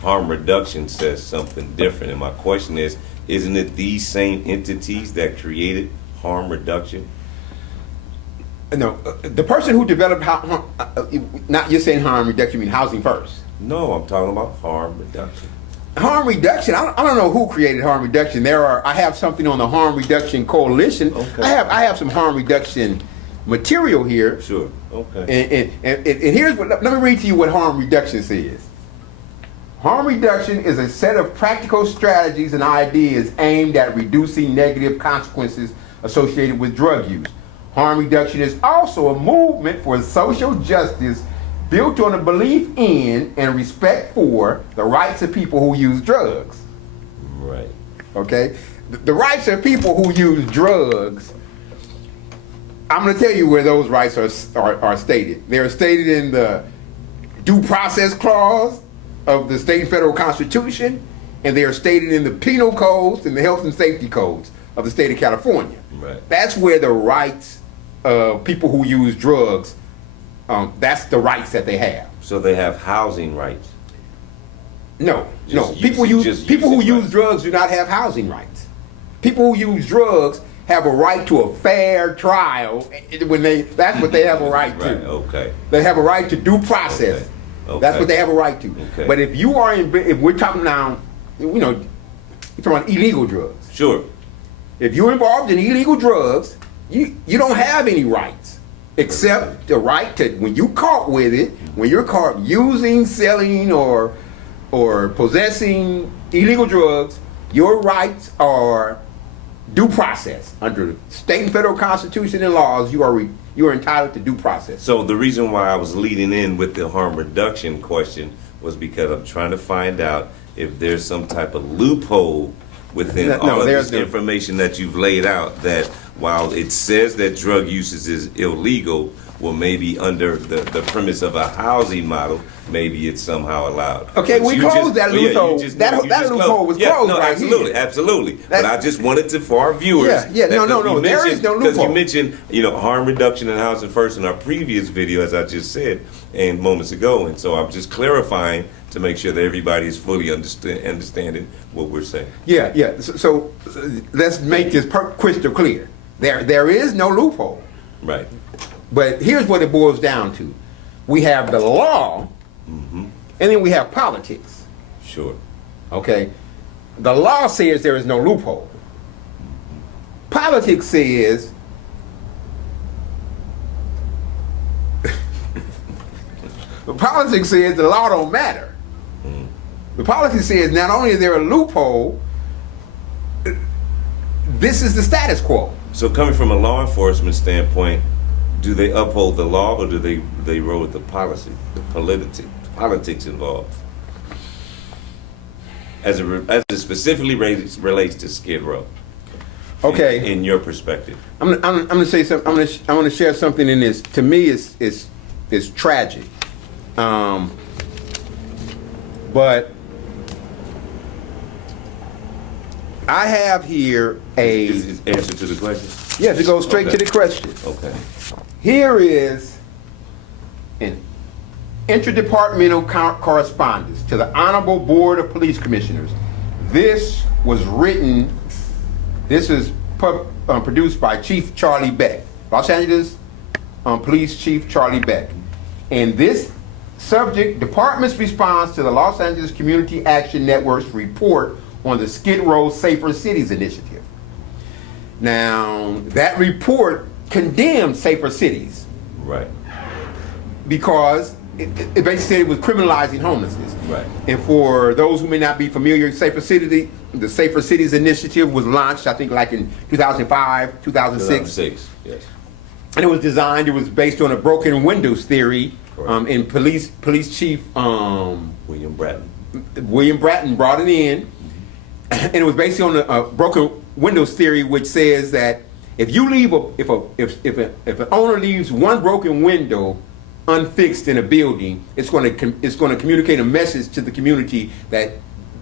Harm reduction says something different. And my question is, isn't it these same entities that created harm reduction? No, the person who developed not you're saying harm reduction, you mean housing first? No, I'm talking about harm reduction. Harm reduction. I don't know who created harm reduction. I have something on the Harm Reduction Coalition. Okay. I have some harm reduction material here. Sure. Okay. And here's what. Let me read to you what harm reduction says. Harm reduction is a set of practical strategies and ideas aimed at reducing negative consequences associated with drug use. Harm reduction is also a movement for social justice built on a belief in and respect for the rights of people who use drugs. Right. Okay? the rights of people who use drugs, I'm going to tell you where those rights are stated. They're stated in the Due Process Clause of the state and federal constitution, and they are stated in the penal codes and the health and safety codes of the state of California. Right. That's where the rights of people who use drugs, that's the rights that they have. So they have housing rights. No. Just People who use drugs do not have housing rights. People who use drugs have a right to a fair trial that's what they have a right to. Right, okay. They have a right to due process. Okay. That's what they have a right to. Okay. But if we're talking now, we're talking about illegal drugs. Sure. If you're involved in illegal drugs, you don't have any rights except the right to, when you caught with it, when you're caught using, selling, or possessing illegal drugs, your rights are due process. Under the state and federal constitution and laws, you are entitled to due process. So the reason why I was leading in with the harm reduction question was because I'm trying to find out if there's some type of loophole within all of this information that you've laid out, that while it says that drug usage is illegal, well, maybe under the premise of a housing model, maybe it's somehow allowed. Okay, we closed that loophole. That loophole was closed. No, right absolutely, here. absolutely. But I just wanted to, for our viewers. No. There is no loophole. Because you mentioned, harm reduction in housing first in our previous video, as I just said, and moments ago, and so I'm just clarifying to make sure that everybody is fully understanding what we're saying. Yeah. So let's make this crystal clear. There is no loophole. Right. But here's what it boils down to. We have the law, and then we have politics. Sure. Okay? The law says there is no loophole. Politics says the law don't matter. The politics says not only is there a loophole, this is the status quo. So coming from a law enforcement standpoint, do they uphold the law, or do they roll with the policy, the politics involved? As it specifically relates to Skid Row. Okay. In your perspective. I'm going to say something. I'm going to share something in this. To me, it's tragic. But I have here Is answer to the question? Yes, it goes straight to the question. Okay. Here is an interdepartmental correspondence to the Honorable Board of Police Commissioners. This was written, this is produced by Chief Charlie Beck, Los Angeles Police Chief Charlie Beck. And this subject, department's response to the Los Angeles Community Action Network's report on the Skid Row Safer Cities Initiative. Now, that report condemned safer cities. Right. Because it basically said it was criminalizing homelessness. Right. And for those who may not be familiar, the Safer Cities Initiative was launched, I think, like in 2005, 2006. 2006, yes. And it was based on a broken windows theory. And police chief William Bratton brought it in. And it was based on a broken windows theory, which says that if you leave if an owner leaves one broken window unfixed in a building, it's going to communicate a message to the community that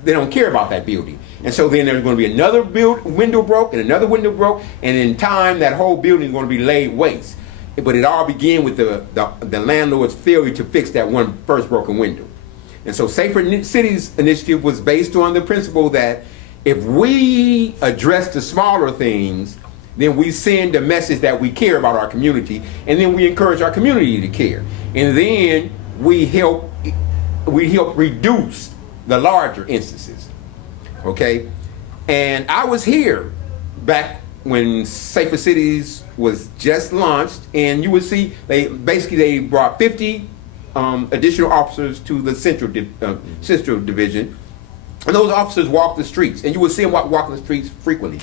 they don't care about that building. And so then there's going to be another window broke and another window broke, and in time that whole building is going to be laid waste. But it all began with the landlord's failure to fix that one first broken window. And so Safer Cities Initiative was based on the principle that if we address the smaller things, then we send a message that we care about our community, and then we encourage our community to care. And then we help reduce the larger instances. Okay? And I was here back when Safer Cities was just launched, and you would see they brought 50 additional officers to the Central Division, and those officers walked the streets, and you would see them walking the streets frequently.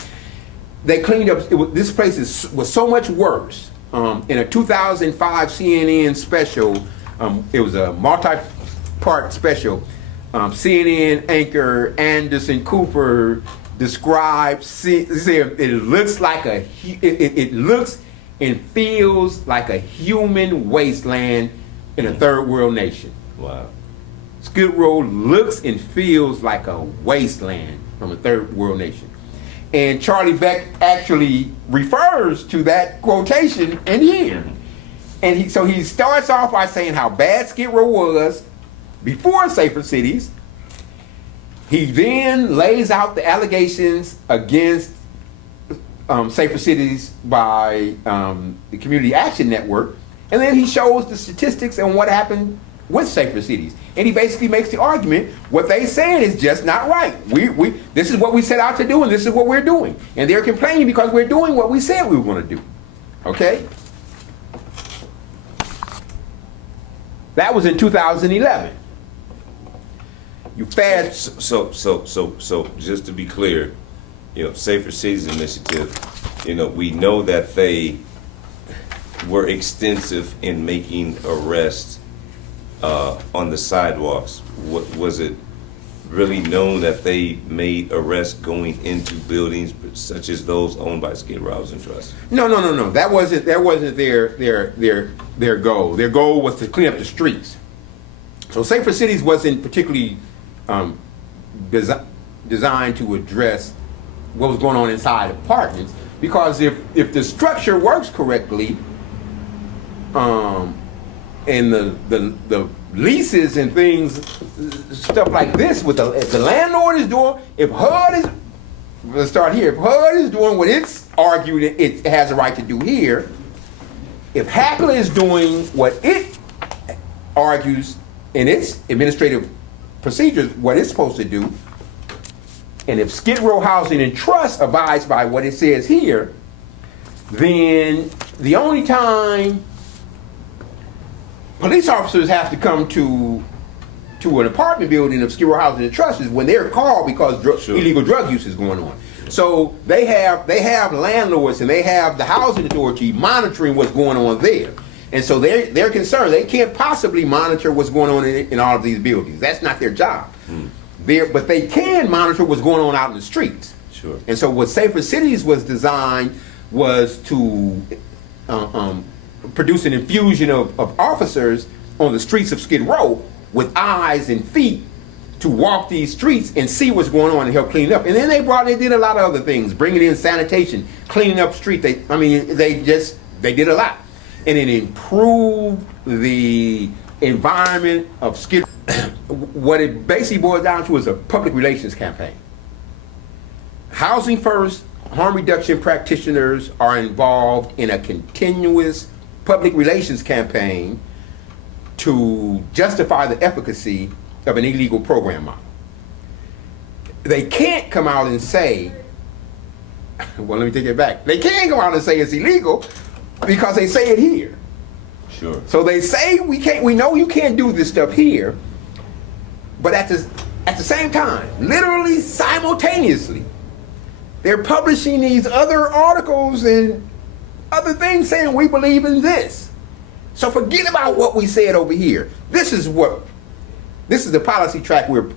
They cleaned up. This place was so much worse. In a 2005 CNN special, it was a multi-part special. CNN anchor Anderson Cooper describes, it looks like it looks and feels like a human wasteland in a third world nation. Wow. Skid Row looks and feels like a wasteland from a third world nation. And Charlie Beck actually refers to that quotation in here. And so he starts off by saying how bad Skid Row was before Safer Cities. He then lays out the allegations against Safer Cities by the Community Action Network. And then he shows the statistics and what happened with Safer Cities. And he basically makes the argument, what they saying is just not right. This is what we set out to do, and this is what we're doing. And they're complaining because we're doing what we said we were going to do. Okay? That was in 2011. You fast. So just to be clear, Safer Cities Initiative, we know that they were extensive in making arrests on the sidewalks. Was it really known that they made arrests going into buildings such as those owned by Skid Row Housing Trust? No. That wasn't their goal. Their goal was to clean up the streets. So Safer Cities wasn't particularly designed to address what was going on inside apartments, because if the structure works correctly, and the leases and things, stuff like this, with the landlord is doing, if HUD is, let's start here, if HUD is doing what it's argued it has a right to do here, if HACLA is doing what it argues in its administrative procedures, what it's supposed to do, and if Skid Row Housing and Trust abides by what it says here, then the only time police officers have to come to an apartment building of Skid Row Housing and Trust is when they're called because illegal drug use is going on. So they have landlords and they have the housing authority monitoring what's going on there. And so they're concerned. They can't possibly monitor what's going on in all of these buildings. That's not their job. But they can monitor what's going on out in the streets. Sure. And so what Safer Cities was designed was to produce an infusion of officers on the streets of Skid Row with eyes and feet to walk these streets and see what's going on and help clean up. And then they did a lot of other things, bringing in sanitation, cleaning up streets. They did a lot. And it improved the environment of Skid Row. What it basically boils down to is a public relations campaign. Housing First, harm reduction practitioners are involved in a continuous public relations campaign to justify the efficacy of an illegal program model. They can't come out and say, well, let me take it back. They can't come out and say it's illegal because they say it here. Sure. So they say we know you can't do this stuff here, but at the same time, literally simultaneously, they're publishing these other articles and other things saying we believe in this. So forget about what we said over here. This is the policy track we're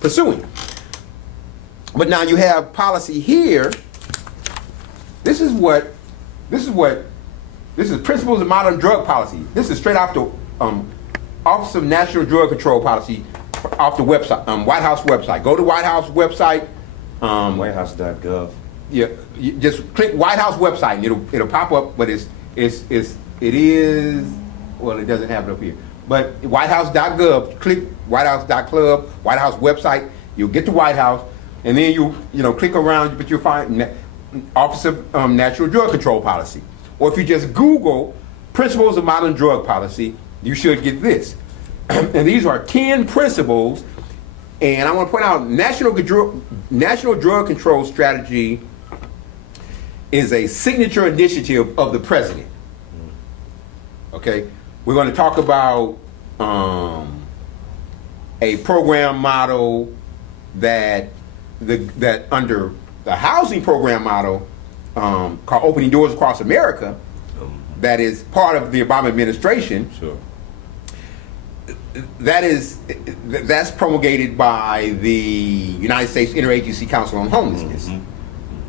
pursuing. But now you have policy here. This is Principles of Modern Drug Policy. This is straight off the Office of National Drug Control Policy off the website, White House website. Go to White House website. Whitehouse.gov. Yeah, you just click White House website and it'll pop up, but it doesn't have it up here. But whitehouse.gov, click whitehouse.club, White House website, you'll get to White House, and then you click around, but you'll find Office of National Drug Control Policy. Or if you just Google Principles of Modern Drug Policy, you should get this. And these are 10 principles, and I want to point out National Drug Control Strategy is a signature initiative of the president. Okay, we're going to talk about a program model that under the housing program model called Opening Doors Across America, that is part of the Obama administration. Sure. that's promulgated by the United States Interagency Council on Homelessness.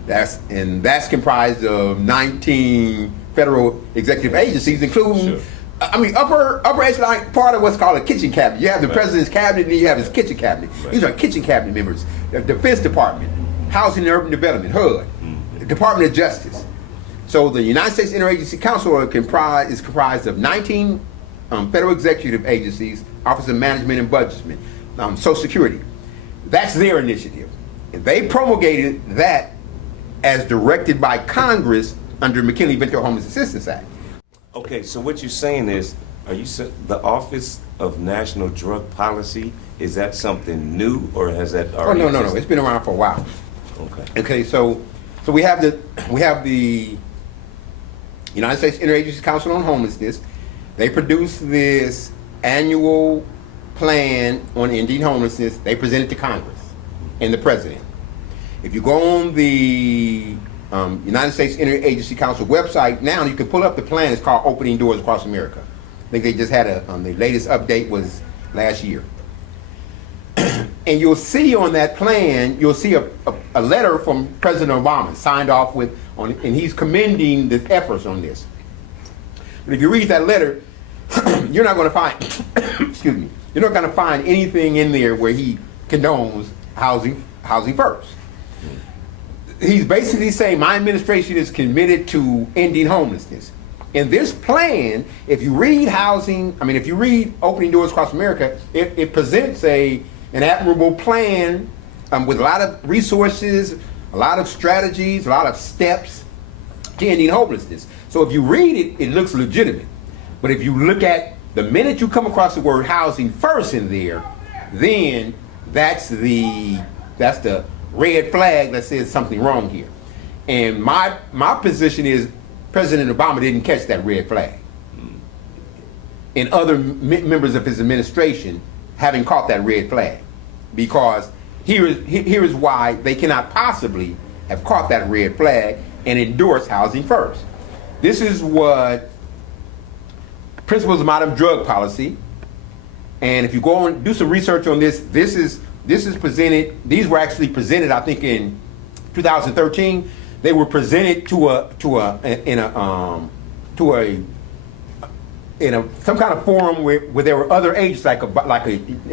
That's comprised of 19 federal executive agencies, including, upper echelon part of what's called a kitchen cabinet. You have the president's cabinet, and you have his kitchen cabinet. These are kitchen cabinet members. The Defense Department, Housing and Urban Development, HUD, Department of Justice. So the United States Interagency Council is comprised of 19 federal executive agencies, Office of Management and Budget, Social Security. That's their initiative. And they promulgated that as directed by Congress under McKinley-Vento Homeless Assistance Act. Okay, so what you're saying is, the Office of National Drug Policy, is that something new, or has that already no. It's been around for a while. Okay, so we have the United States Interagency Council on Homelessness. They produce this annual plan on ending homelessness. They present it to Congress and the president. If you go on the United States Interagency Council website now, you can pull up the plan. It's called Opening Doors Across America. I think they just had the latest update was last year. And you'll see on that plan, you'll see a letter from President Obama signed off with, and he's commending the efforts on this. But if you read that letter, you're not going to find, excuse me, you're not going to find anything in there where he condones housing first. He's basically saying my administration is committed to ending homelessness. In this plan, if you read Opening Doors Across America, it presents an admirable plan with a lot of resources, a lot of strategies, a lot of steps to ending homelessness. So if you read it, it looks legitimate. But if you look at the minute you come across the word housing first in there, then that's the red flag that says something wrong here. And my position is President Obama didn't catch that red flag. And other members of his administration haven't caught that red flag, because here is why they cannot possibly have caught that red flag and endorse housing first. This is what Principles of Modern Drug Policy, and if you go on do some research on this, this is presented. These were actually presented, I think, in 2013. They were presented in some kind of forum where there were other agents, it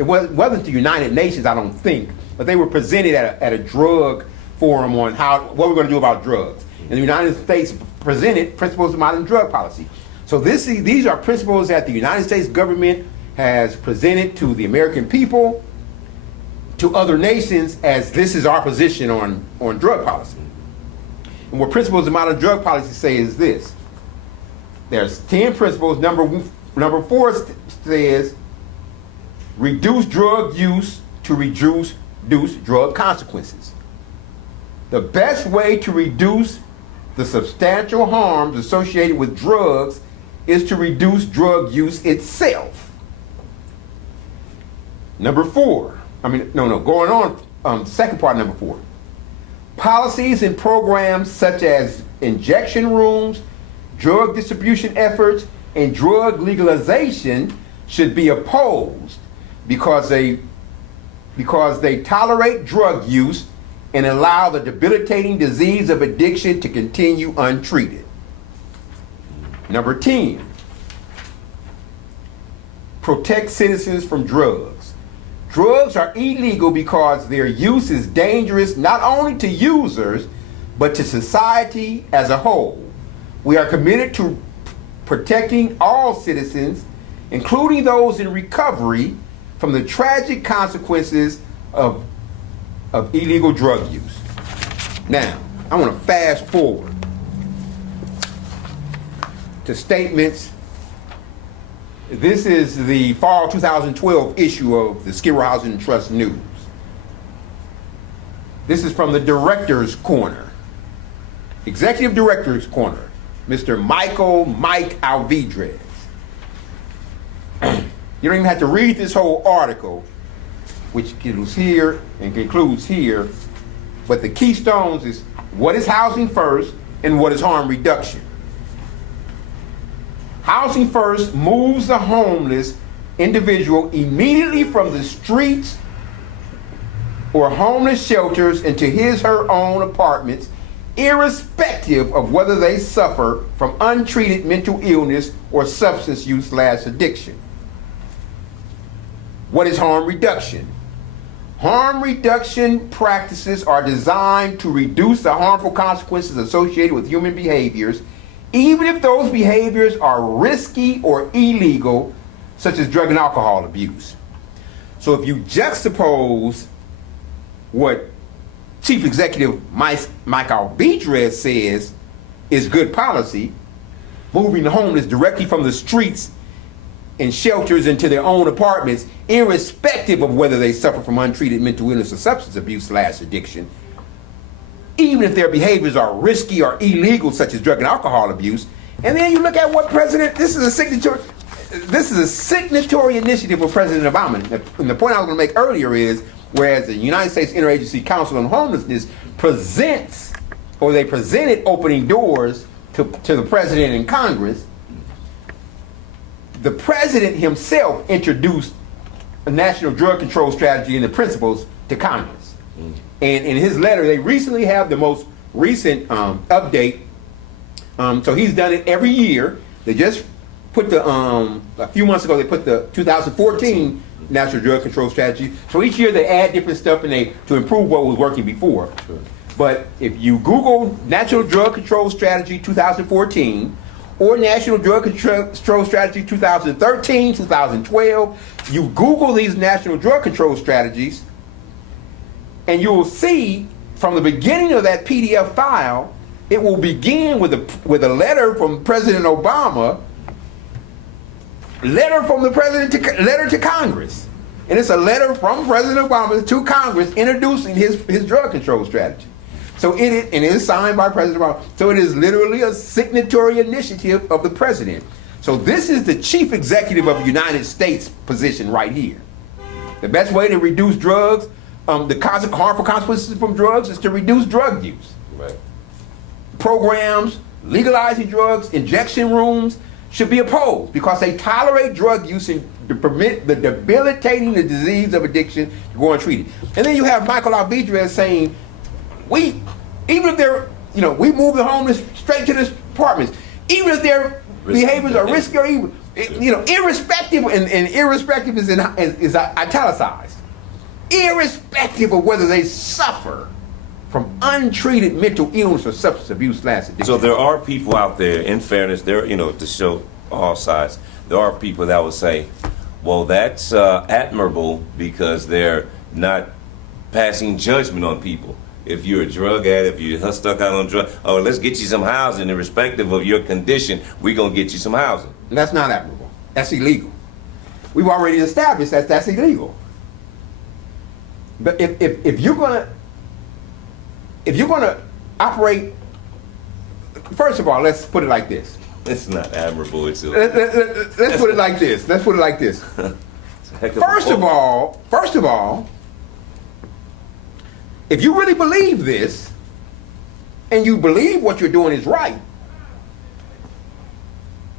wasn't the United Nations, I don't think, but they were presented at a drug forum on what we're going to do about drugs. And the United States presented Principles of Modern Drug Policy. So these are principles that the United States government has presented to the American people, to other nations, as this is our position on drug policy. And what Principles of Modern Drug Policy say is this. There's 10 principles. Number 4 says, reduce drug use to reduce drug consequences. The best way to reduce the substantial harms associated with drugs is to reduce drug use itself. Going on, second part, number 4. Policies and programs such as injection rooms, drug distribution efforts, and drug legalization should be opposed because they tolerate drug use and allow the debilitating disease of addiction to continue untreated. Number 10, protect citizens from drugs. Drugs are illegal because their use is dangerous not only to users, but to society as a whole. We are committed to protecting all citizens, including those in recovery, from the tragic consequences of illegal drug use. Now, I want to fast forward to statements. This is the fall 2012 issue of the Skid Row Housing Trust News. This is from the Director's Corner, Executive Director's Corner, Mr. Mike Alvidrez. You don't even have to read this whole article, which is here and concludes here, but the keystones is what is housing first and what is harm reduction. Housing first moves the homeless individual immediately from the streets or homeless shelters into his/her own apartments, irrespective of whether they suffer from untreated mental illness or substance use/addiction. What is harm reduction? Harm reduction practices are designed to reduce the harmful consequences associated with human behaviors, even if those behaviors are risky or illegal, such as drug and alcohol abuse. So if you juxtapose what Chief Executive Mike Alvidrez says is good policy, moving the homeless directly from the streets and shelters into their own apartments, irrespective of whether they suffer from untreated mental illness or substance abuse/addiction, even if their behaviors are risky or illegal, such as drug and alcohol abuse. And then you look at what this is a signatory initiative of President Obama. And the point I was going to make earlier is, whereas the United States Interagency Council on Homelessness presented opening doors to the president and Congress, the president himself introduced a national drug control strategy and the principles to Congress. And in his letter, they recently have the most recent update. So he's done it every year. They just put a few months ago, they put the 2014 National Drug Control Strategy. So each year they add different stuff to improve what was working before. Sure. But if you Google National Drug Control Strategy 2014 or National Drug Control Strategy 2013, 2012, you Google these National Drug Control Strategies, and you will see from the beginning of that PDF file, it will begin with a letter from President Obama, letter to Congress. And it's a letter from President Obama to Congress introducing his drug control strategy. So it is signed by President Obama. So it is literally a signatory initiative of the president. So this is the chief executive of the United States position right here. The best way to reduce drugs, the harmful consequences from drugs, is to reduce drug use. Right. Programs legalizing drugs, injection rooms, should be opposed because they tolerate drug use and to permit the debilitating the disease of addiction to go untreated. And then you have Michael Alvidrez saying, even if they're, we move the homeless straight to the apartments, even if their behaviors are risky or even, irrespective, and irrespective is italicized, irrespective of whether they suffer from untreated mental illness or substance abuse/addiction. So there are people out there, in fairness, to show all sides, there are people that would say, well, that's admirable because they're not passing judgment on people. If you're a drug addict, if you're stuck out on drugs, let's get you some housing, irrespective of your condition, we're going to get you some housing. And that's not admirable. That's illegal. We've already established that that's illegal. But if you're going to operate, first of all, let's put it like this. It's not admirable. It's illegal. Let's put it like this. Let's put it like this. First of all, if you really believe this, and you believe what you're doing is right,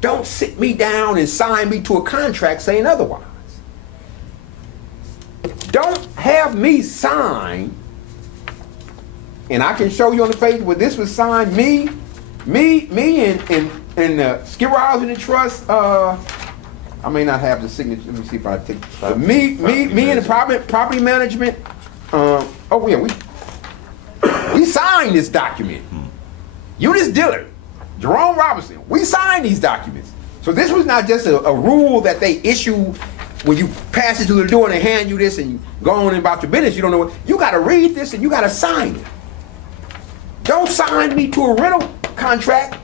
don't sit me down and sign me to a contract saying otherwise. Don't have me sign, and I can show you on the page where this was signed, me and Skid Row Housing and Trust, I may not have the signature, let me see if I take, me and the property management, we signed this document. Eunice Dillard, Jerome Robinson, we signed these documents. So this was not just a rule that they issue when you pass it through the door and they hand you this and you go on about your business. You don't know what, you gotta read this and you gotta sign it. Don't sign me to a rental contract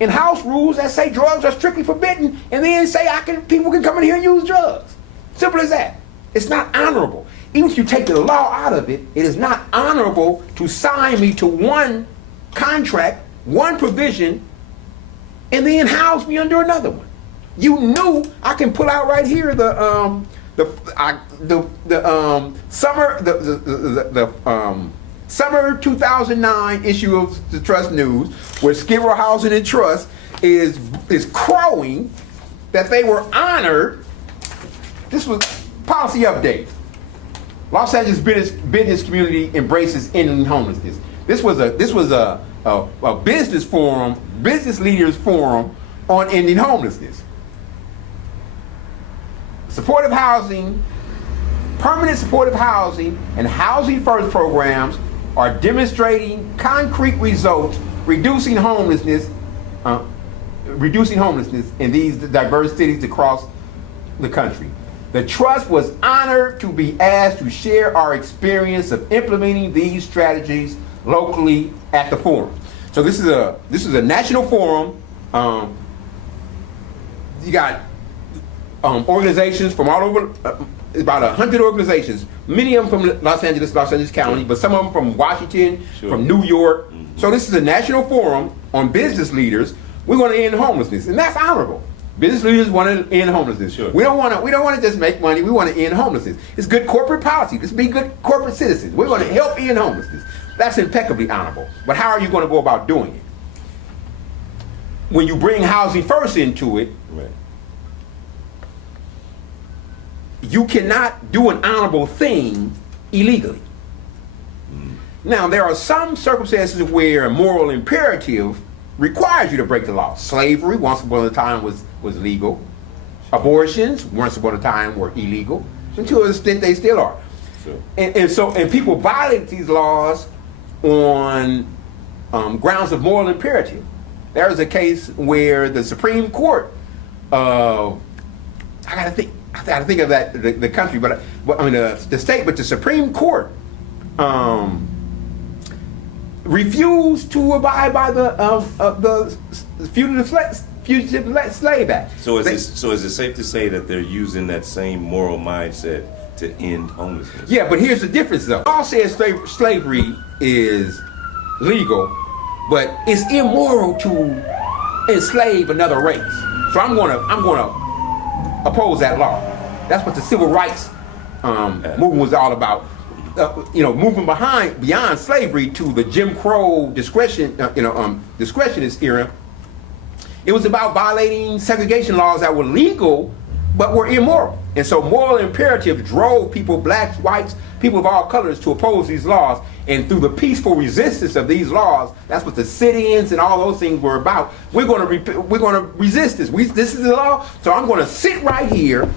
and house rules that say drugs are strictly forbidden and then say people can come in here and use drugs. Simple as that. It's not honorable. Even if you take the law out of it, it is not honorable to sign me to one contract, one provision, and then house me under another one. You knew I can pull out right here the summer 2009 issue of the Trust News, where Skid Row Housing and Trust is crowing that they were honored This was policy update. Los Angeles business community embraces ending homelessness. This was a business forum, business leaders forum on ending homelessness. Supportive housing, permanent supportive housing, and housing first programs are demonstrating concrete results, reducing homelessness in these diverse cities across the country. The Trust was honored to be asked to share our experience of implementing these strategies locally at the forum. So this is a national forum. You got organizations from all over, about 100 organizations, many of them from Los Angeles County, but some of them from Washington, from New York. So this is a national forum on business leaders. We're going to end homelessness, and that's honorable. Business leaders want to end homelessness. Sure. We don't want to just make money. We want to end homelessness. It's good corporate policy. Let's be good corporate citizens. We're going to help end homelessness. That's impeccably honorable. But how are you going to go about doing it? When you bring housing first into it, Right. you cannot do an honorable thing illegally. Now, there are some circumstances where a moral imperative requires you to break the law. Slavery, once upon a time, was legal. Abortions, once upon a time, were illegal. And to an extent, they still are. Sure. And people violate these laws on grounds of moral imperative. There was a case where the Supreme Court, I gotta think of the country, but I mean the state, but the Supreme Court refused to abide by the Fugitive Slave Act. So is it safe to say that they're using that same moral mindset to end homelessness? Yeah, but here's the difference though. Law says slavery is legal, but it's immoral to enslave another race. So I'm gonna oppose that law. That's what the civil rights movement was all about. Moving beyond slavery to the Jim Crow discretionist era. It was about violating segregation laws that were legal but were immoral. And so moral imperative drove people, blacks, whites, people of all colors, to oppose these laws. And through the peaceful resistance of these laws, that's what the sit-ins and all those things were about. We're going to resist this. This is the law, so I'm going to sit right here,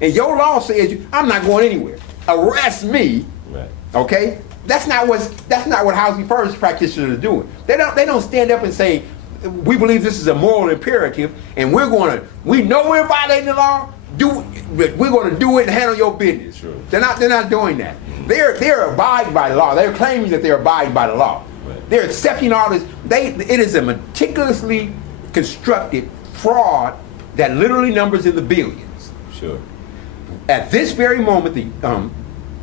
and your law says I'm not going anywhere. Arrest me, Right. okay? That's not what Housing First practitioners are doing. They don't stand up and say, we believe this is a moral imperative, and we know we're violating the law. We're going to do it and handle your business. Sure. They're not doing that. They're abiding by the law. They're claiming that they're abiding by the law. Right. They're accepting all this. It is a meticulously constructed fraud that literally numbers in the billions. Sure. At this very moment, the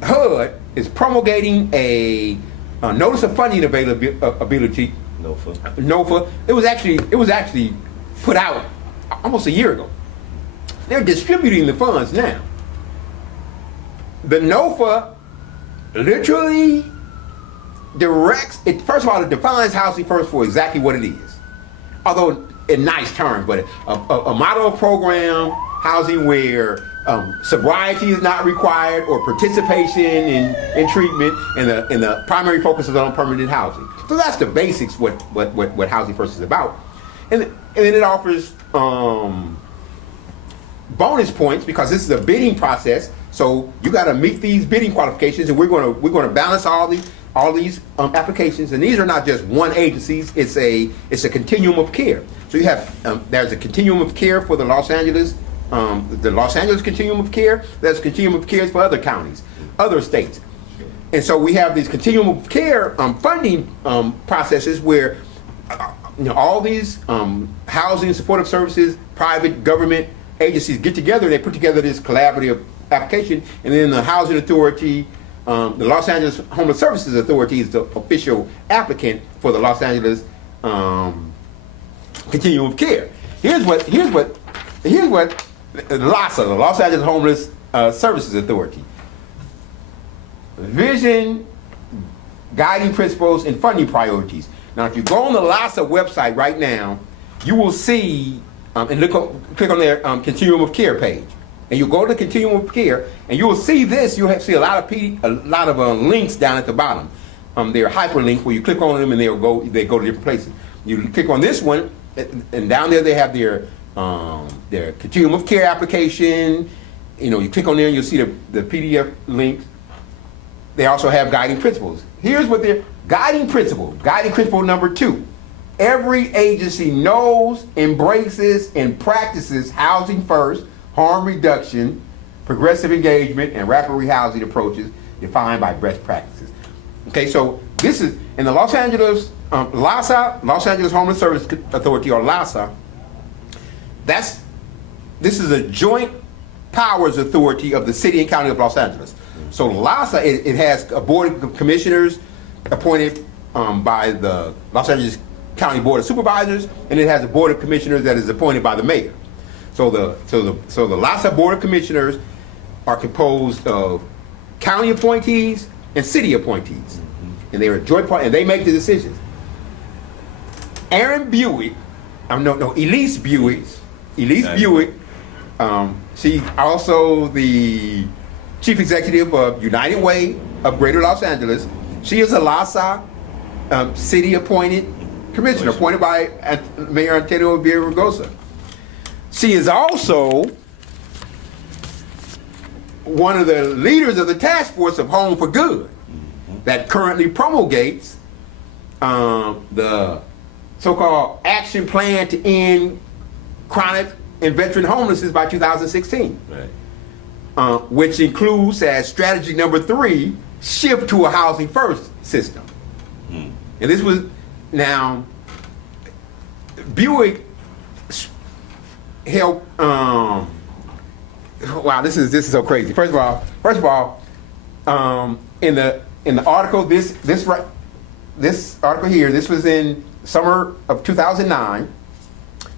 HUD is promulgating a notice of funding availability. NOFA. It was actually put out almost a year ago. They're distributing the funds now. The NOFA literally directs it. First of all, it defines Housing First for exactly what it is, although in nice terms. But a model program, housing where sobriety is not required or participation in treatment, and the primary focus is on permanent housing. So that's the basics. What Housing First is about, and then it offers bonus points because this is a bidding process. So you got to meet these bidding qualifications, and we're going to balance all these applications. And these are not just one agencies; it's a continuum of care. So you have there's a continuum of care for the Los Angeles continuum of care. There's a continuum of care for other counties, other states, and so we have these continuum of care funding processes where all these housing supportive services, private government agencies get together. They put together this collaborative application, and then the housing authority, the Los Angeles Homeless Services Authority, is the official applicant for the Los Angeles continuum of care. Here's what LAHSA, the Los Angeles Homeless Services Authority. Vision, guiding principles, and funding priorities. Now, if you go on the LAHSA website right now, you will see and click on their continuum of care page. and you go to the continuum of care, and you will see this. You'll see a lot of links down at the bottom. They're hyperlinks where you click on them and they go to different places. You click on this one, and down there they have their continuum of care application. You click on there and you'll see the PDF links. They also have guiding principles. Here's what they're guiding principle. Guiding principle number 2. Every agency knows, embraces, and practices housing first, harm reduction, progressive engagement, and rapid rehousing approaches defined by best practices. Okay, so this is in the Los Angeles LASA, Los Angeles Homeless Service Authority, or LASA. This is a joint powers authority of the city and county of Los Angeles. So LASA, it has a board of commissioners appointed by the Los Angeles County Board of Supervisors, and it has a board of commissioners that is appointed by the mayor. So the LASA board of commissioners are composed of county appointees and city appointees, and they're a joint part, and they make the decisions. Elise Buick. She's also the chief executive of United Way of Greater Los Angeles. She is a LASA city appointed commissioner, appointed by Mayor Antonio Villaraigosa. She is also one of the leaders of the task force of Home for Good that currently promulgates the so-called action plan to end chronic and veteran homelessness by 2016. Right. Which includes as strategy number 3, shift to a housing first system. And this was now Buick helped. Wow, this is so crazy. First of all, in the article, this article here, this was in summer of 2009.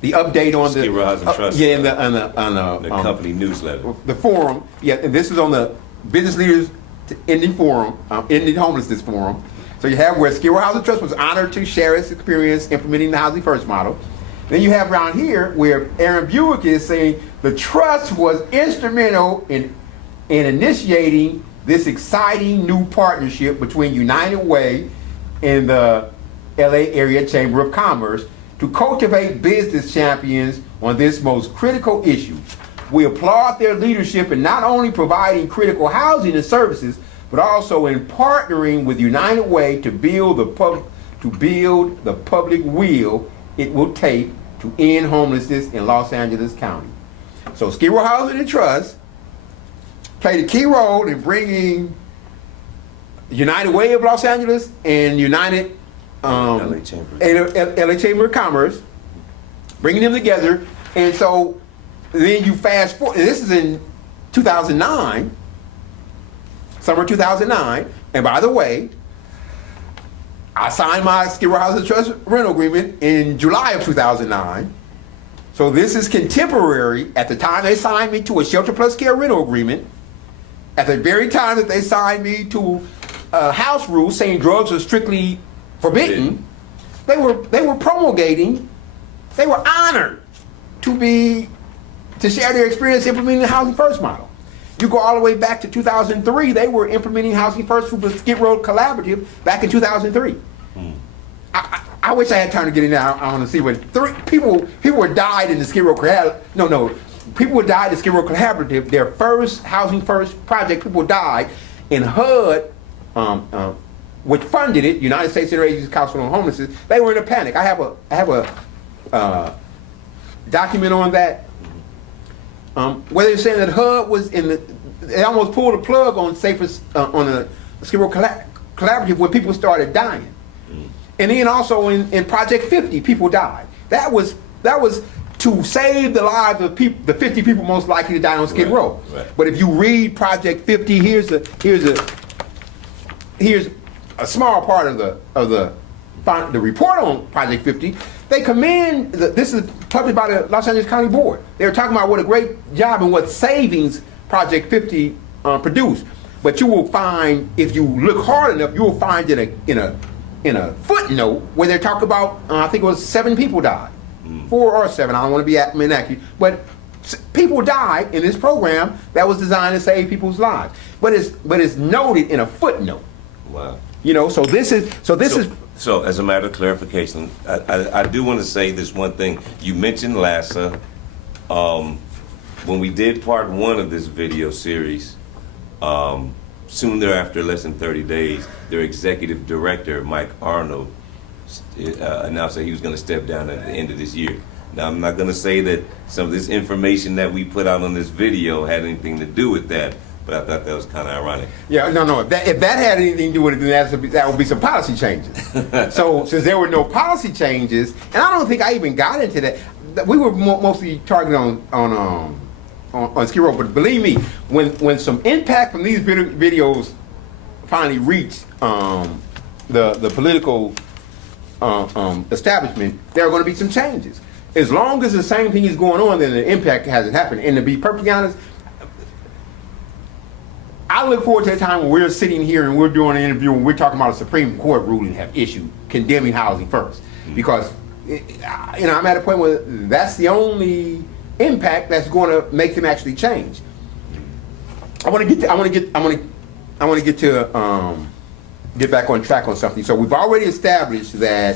The update on Skid Row Housing Trust. the company newsletter. The forum, and this is on the Business Leaders to Ending Forum, Ending Homelessness Forum. So you have where Skid Row Housing Trust was honored to share its experience implementing the Housing First model. Then you have around here where Aaron Buick is saying the trust was instrumental in initiating this exciting new partnership between United Way and the LA Area Chamber of Commerce to cultivate business champions on this most critical issue. We applaud their leadership in not only providing critical housing and services, but also in partnering with United Way to build the public will it will take to end homelessness in Los Angeles County. So Skid Row Housing and Trust played a key role in bringing United Way of Los Angeles and United LA Chamber of Commerce, bringing them together. And so then you fast forward, and this is in 2009, summer 2009, and by the way, I signed my Skid Row Housing Trust rental agreement in July of 2009. So this is contemporary. At the time they signed me to a Shelter Plus Care rental agreement, at the very time that they signed me to a house rule saying drugs are strictly forbidden, they were promulgating, they were honored to share their experience implementing the Housing First model. You go all the way back to 2003, they were implementing Housing First through the Skid Row Collaborative back in 2003. I wish I had time to get in there. I want to see what people were died in the Skid Row Collaborative. People who died in the Skid Row Collaborative, their first Housing First project, people died in HUD, which funded it, United States Interagency Council on Homelessness. They were in a panic. I have a document on that. Where they're saying that HUD was they almost pulled the plug on on the Skid Row Collaborative when people started dying. And then also in Project 50, people died. That was to save the lives of people, the 50 people most likely to die on Skid Row. Right. But if you read Project 50, here's a small part of the report on Project 50. They commend, this is published by the Los Angeles County Board. They were talking about what a great job and what savings Project 50 produced. But you will find, if you look hard enough, you will find it in a footnote where they talk about, I think it was 7 people died. 4 or 7, I don't want to be inaccurate. But People died in this program that was designed to save people's lives, but it's noted in a footnote. Wow. You know, so this is. So as a matter of clarification, I do want to say this one thing. You mentioned LASA. When we did part 1 of this video series, soon thereafter, less than 30 days, their executive director, Mike Arnold, announced that he was going to step down at the end of this year. Now, I'm not going to say that some of this information that we put out on this video had anything to do with that, but I thought that was kind of ironic. Yeah, no. If that had anything to do with it, then that would be some policy changes. So, since there were no policy changes, and I don't think I even got into that, we were mostly targeted on Skid Row. But believe me, when some impact from these videos finally reached the political establishment, there are going to be some changes. As long as the same thing is going on, then the impact hasn't happened. And to be perfectly honest, I look forward to the time when we're sitting here and we're doing an interview and we're talking about a Supreme Court ruling have issued condemning housing first, because I'm at a point where that's the only impact that's going to make them actually change. I want to get back on track on something. So we've already established that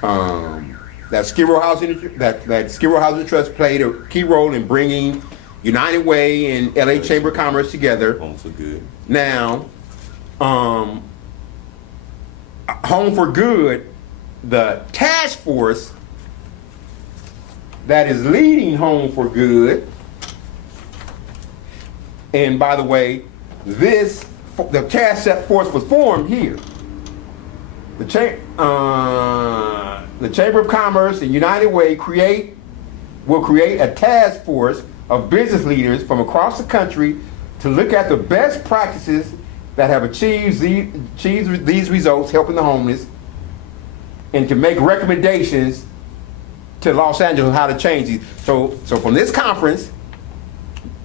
that Skid Row Housing Trust played a key role in bringing United Way and LA Chamber of Commerce together. Home for Good. Now, Home for Good, the task force that is leading Home for Good, and by the way, the task force was formed here. The Chamber of Commerce and United Way will create a task force of business leaders from across the country to look at the best practices that have achieved these results helping the homeless, and to make recommendations to Los Angeles on how to change these. So from this conference,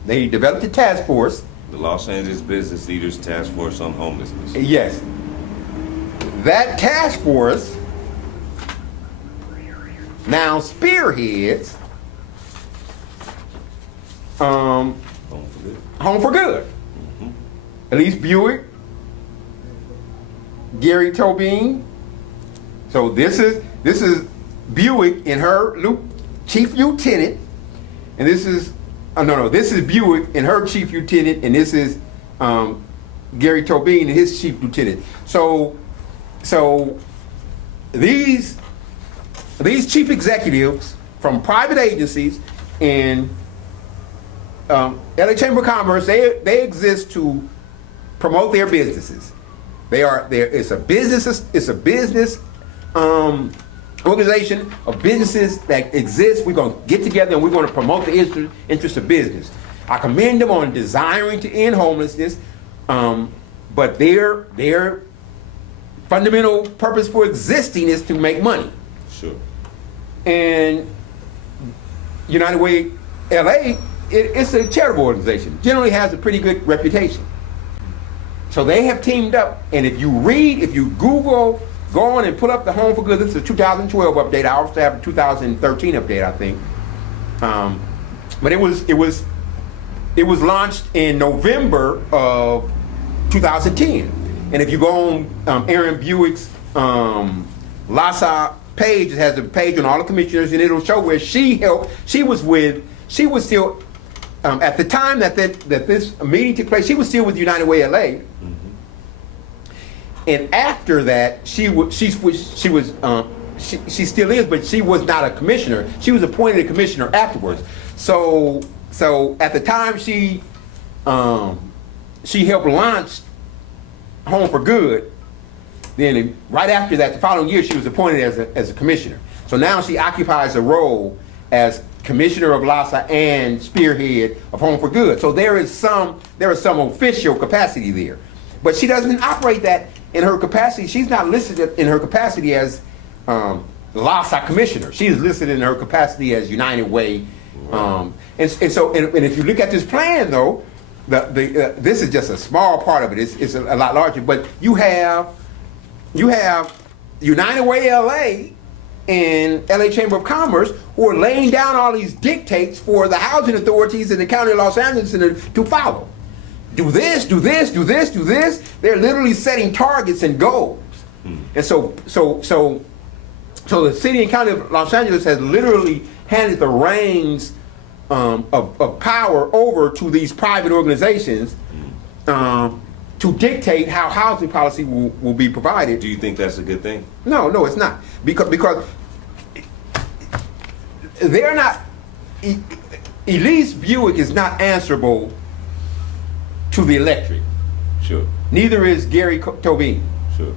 they developed a task force. The Los Angeles Business Leaders Task Force on Homelessness. Yes. That task force now spearheads Home for Good. Home for Good. Mm-hmm. Elise Buick, Gary Tobin. So this is Buick and her chief lieutenant, and this is this is Buick and her chief lieutenant, and this is Gary Tobin and his chief lieutenant. So these chief executives from private agencies and LA Chamber of Commerce, they exist to promote their businesses. It's a business organization of businesses that exist. We're going to get together and we're going to promote the interest of business. I commend them on desiring to end homelessness, but their fundamental purpose for existing is to make money. Sure. And United Way LA, it's a charitable organization. Generally has a pretty good reputation. So they have teamed up, and if you Google, go on and put up the Home for Good. This is a 2012 update. I also have a 2013 update, I think. But it was launched in November of 2010. And if you go on Aaron Buick's LASA page, it has a page on all the commissioners, and it'll show where she helped. She was still at the time that this meeting took place. She was still with United Way LA. Mm-hmm. And after that, she still is, but she was not a commissioner. She was appointed a commissioner afterwards. So at the time she helped launch Home for Good. Then right after that, the following year, she was appointed as a commissioner. So now she occupies a role as commissioner of LASA and spearhead of Home for Good. So there is some official capacity there, but she doesn't operate that in her capacity. She's not listed in her capacity as LASA commissioner. She is listed in her capacity as United Way. And if you look at this plan, though, this is just a small part of it. It's a lot larger. But you have United Way LA and LA Chamber of Commerce who are laying down all these dictates for the housing authorities in the county of Los Angeles to follow. Do this, do this, do this, do this. They're literally setting targets and goals. And so the city and county of Los Angeles has literally handed the reins of power over to these private organizations to dictate how housing policy will be provided. Do you think that's a good thing? No, it's not. Because they're not, Elise Buick is not answerable to the electorate. Sure. Neither is Gary Tobin. Sure.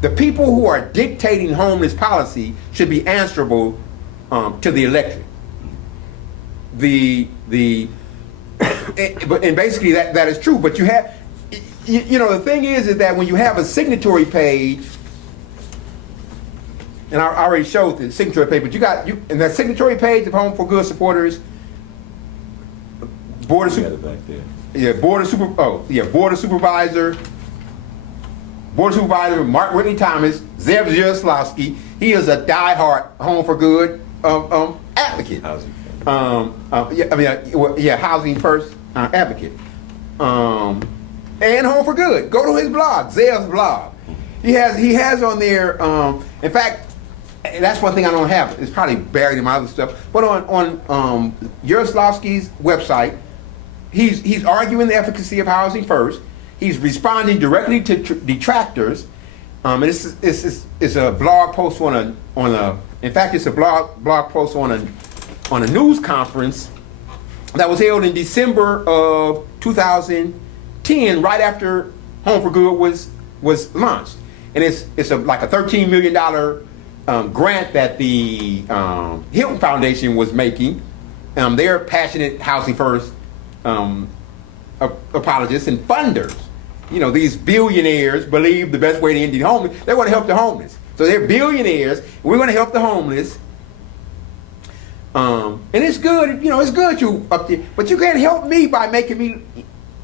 The people who are dictating homeless policy should be answerable to the electorate. And basically that is true. But you have, the thing is that when you have a signatory page, and I already showed the signatory page, but in that signatory page of Home for Good supporters, Board of You got it back there. Board of Supervisor Mark Whitney Thomas, Zev Zierslowski. He is a diehard Home for Good advocate. Housing. Housing First advocate. And Home for Good. Go to his blog, Zev's blog. He has on there. In fact, that's one thing I don't have. It's probably buried in my other stuff. But on Zierslowski's website, he's arguing the efficacy of Housing First. He's responding directly to detractors. And it's a blog post it's a blog post on a news conference that was held in December of 2010, right after Home for Good was launched. And it's like a $13 million grant that the Hilton Foundation was making. They're passionate Housing First apologists and funders. These billionaires believe the best way to end the homeless, they want to help the homeless. So they're billionaires. We're going to help the homeless. And it's good, it's good you up there. But you can't help me by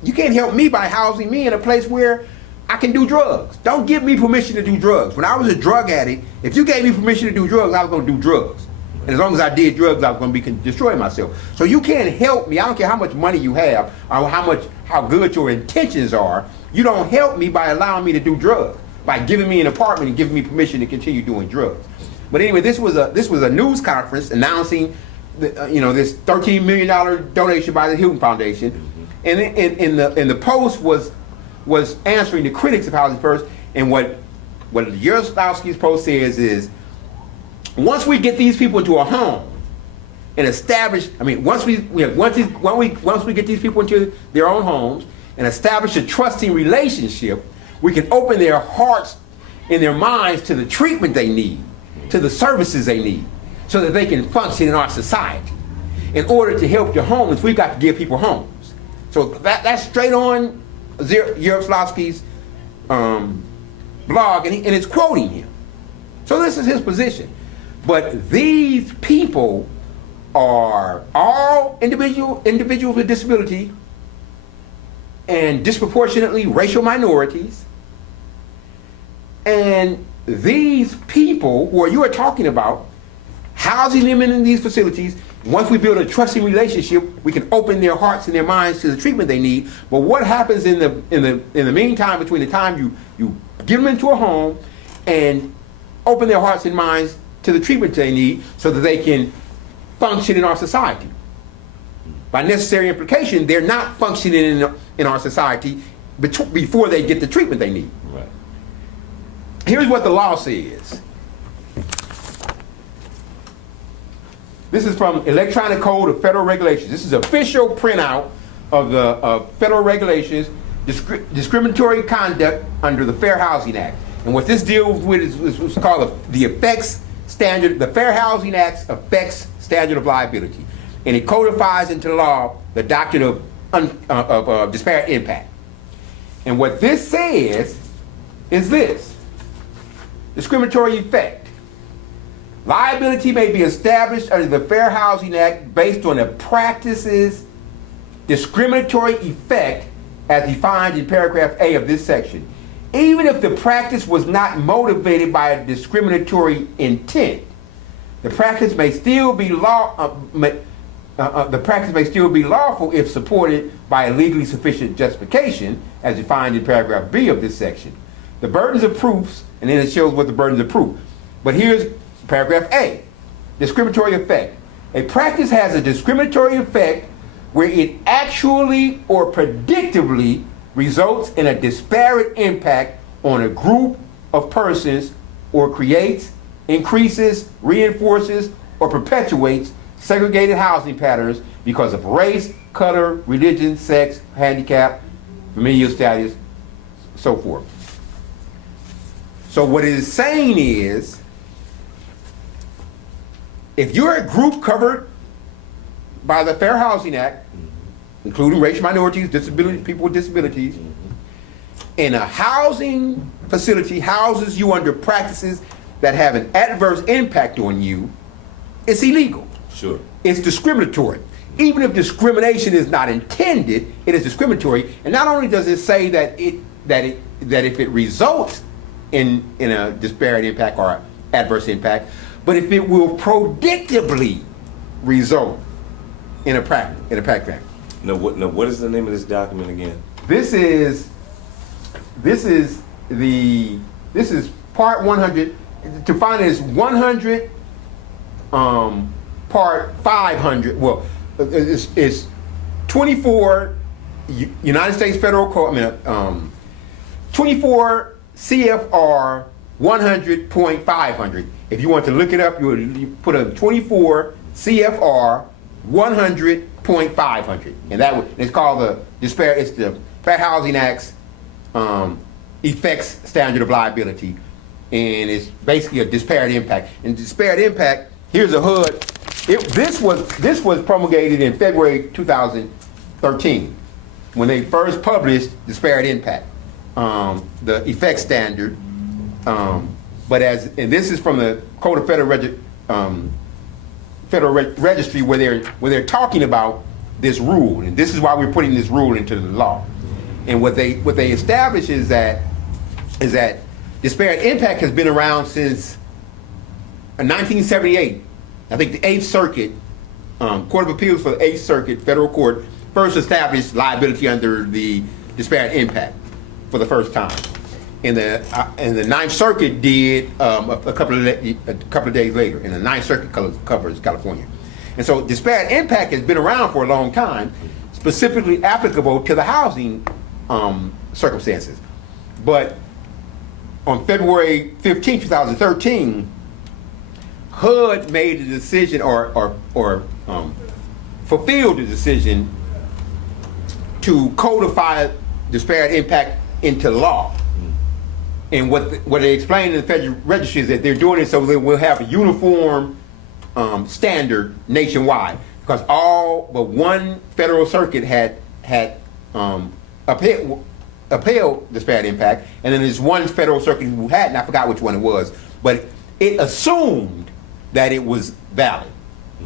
you can't help me by housing me in a place where I can do drugs. Don't give me permission to do drugs. When I was a drug addict, if you gave me permission to do drugs, I was going to do drugs. And as long as I did drugs, I was going to be destroying myself. So you can't help me. I don't care how much money you have or how good your intentions are. You don't help me by allowing me to do drugs, by giving me an apartment and giving me permission to continue doing drugs. But anyway, this was a news conference announcing this $13 million donation by the Hilton Foundation, and in the post was answering the critics of Housing First. And what Yaroslavsky's post says is, once we get these people into a home and establish, once we get these people into their own homes and establish a trusting relationship, we can open their hearts and their minds to the treatment they need, to the services they need, so that they can function in our society. In order to help your homeless, we've got to give people homes. So that's straight on Yaroslavsky's blog, and it's quoting him. So this is his position. But these people are all individuals with disability and disproportionately racial minorities. And these people who you are talking about, housing them in these facilities, once we build a trusting relationship, we can open their hearts and their minds to the treatment they need. But what happens in the meantime, between the time you get them into a home and open their hearts and minds to the treatment they need so that they can function in our society? By necessary implication, they're not functioning in our society before they get the treatment they need. Right. Here's what the law says. This is from Electronic Code of Federal Regulations. This is official printout of the federal regulations, discriminatory conduct under the Fair Housing Act. And what this deals with is what's called the effects standard, the Fair Housing Act's effects standard of liability. And it codifies into law the doctrine of disparate impact. And what this says is this: discriminatory effect. Liability may be established under the Fair Housing Act based on a practice's discriminatory effect as defined in paragraph A of this section, even if the practice was not motivated by a discriminatory intent. The practice may still be the practice may still be lawful if supported by a legally sufficient justification, as defined in paragraph B of this section. The burdens of proofs, and then it shows what the burdens of proof. But here's paragraph A, discriminatory effect. A practice has a discriminatory effect where it actually or predictably results in a disparate impact on a group of persons or creates, increases, reinforces, or perpetuates segregated housing patterns because of race, color, religion, sex, handicap, familial status, so forth. So what it is saying is, if you're a group covered by the Fair Housing Act, including racial minorities, disability, people with disabilities, and a housing facility houses you under practices that have an adverse impact on you, it's illegal. Sure. It's discriminatory. Even if discrimination is not intended, it is discriminatory. And not only does it say that if it results in a disparate impact or adverse impact, but if it will predictably result in a practice. Now, what is the name of this document again? This is part 100. To find it is 100, part 500. Well, it's 24 United States Federal Code. 24 CFR 100.500. If you want to look it up, you put a 24 CFR 100.500, and it's called it's the Fair Housing Act's effects standard of liability, and it's basically a disparate impact. And disparate impact, here's a HUD. This was promulgated in February 2013 when they first published disparate impact, the effects standard. And this is from the Code of Federal Registry where they're talking about this rule, and this is why we're putting this rule into the law. And what they establish is that disparate impact has been around since 1978. I think the 8th Circuit, Court of Appeals for the 8th Circuit Federal Court first established liability under the disparate impact for the first time. And the 9th Circuit did a couple of days later, and the 9th Circuit covers California. And so disparate impact has been around for a long time, specifically applicable to the housing circumstances. But on February 15, 2013, HUD made a decision or fulfilled the decision to codify disparate impact into law. And what they explained in the Federal Registry is that they're doing it so that we'll have a uniform standard nationwide, because all but one federal circuit had upheld disparate impact, and then there's one federal circuit who hadn't. I forgot which one it was, but it assumed that it was valid.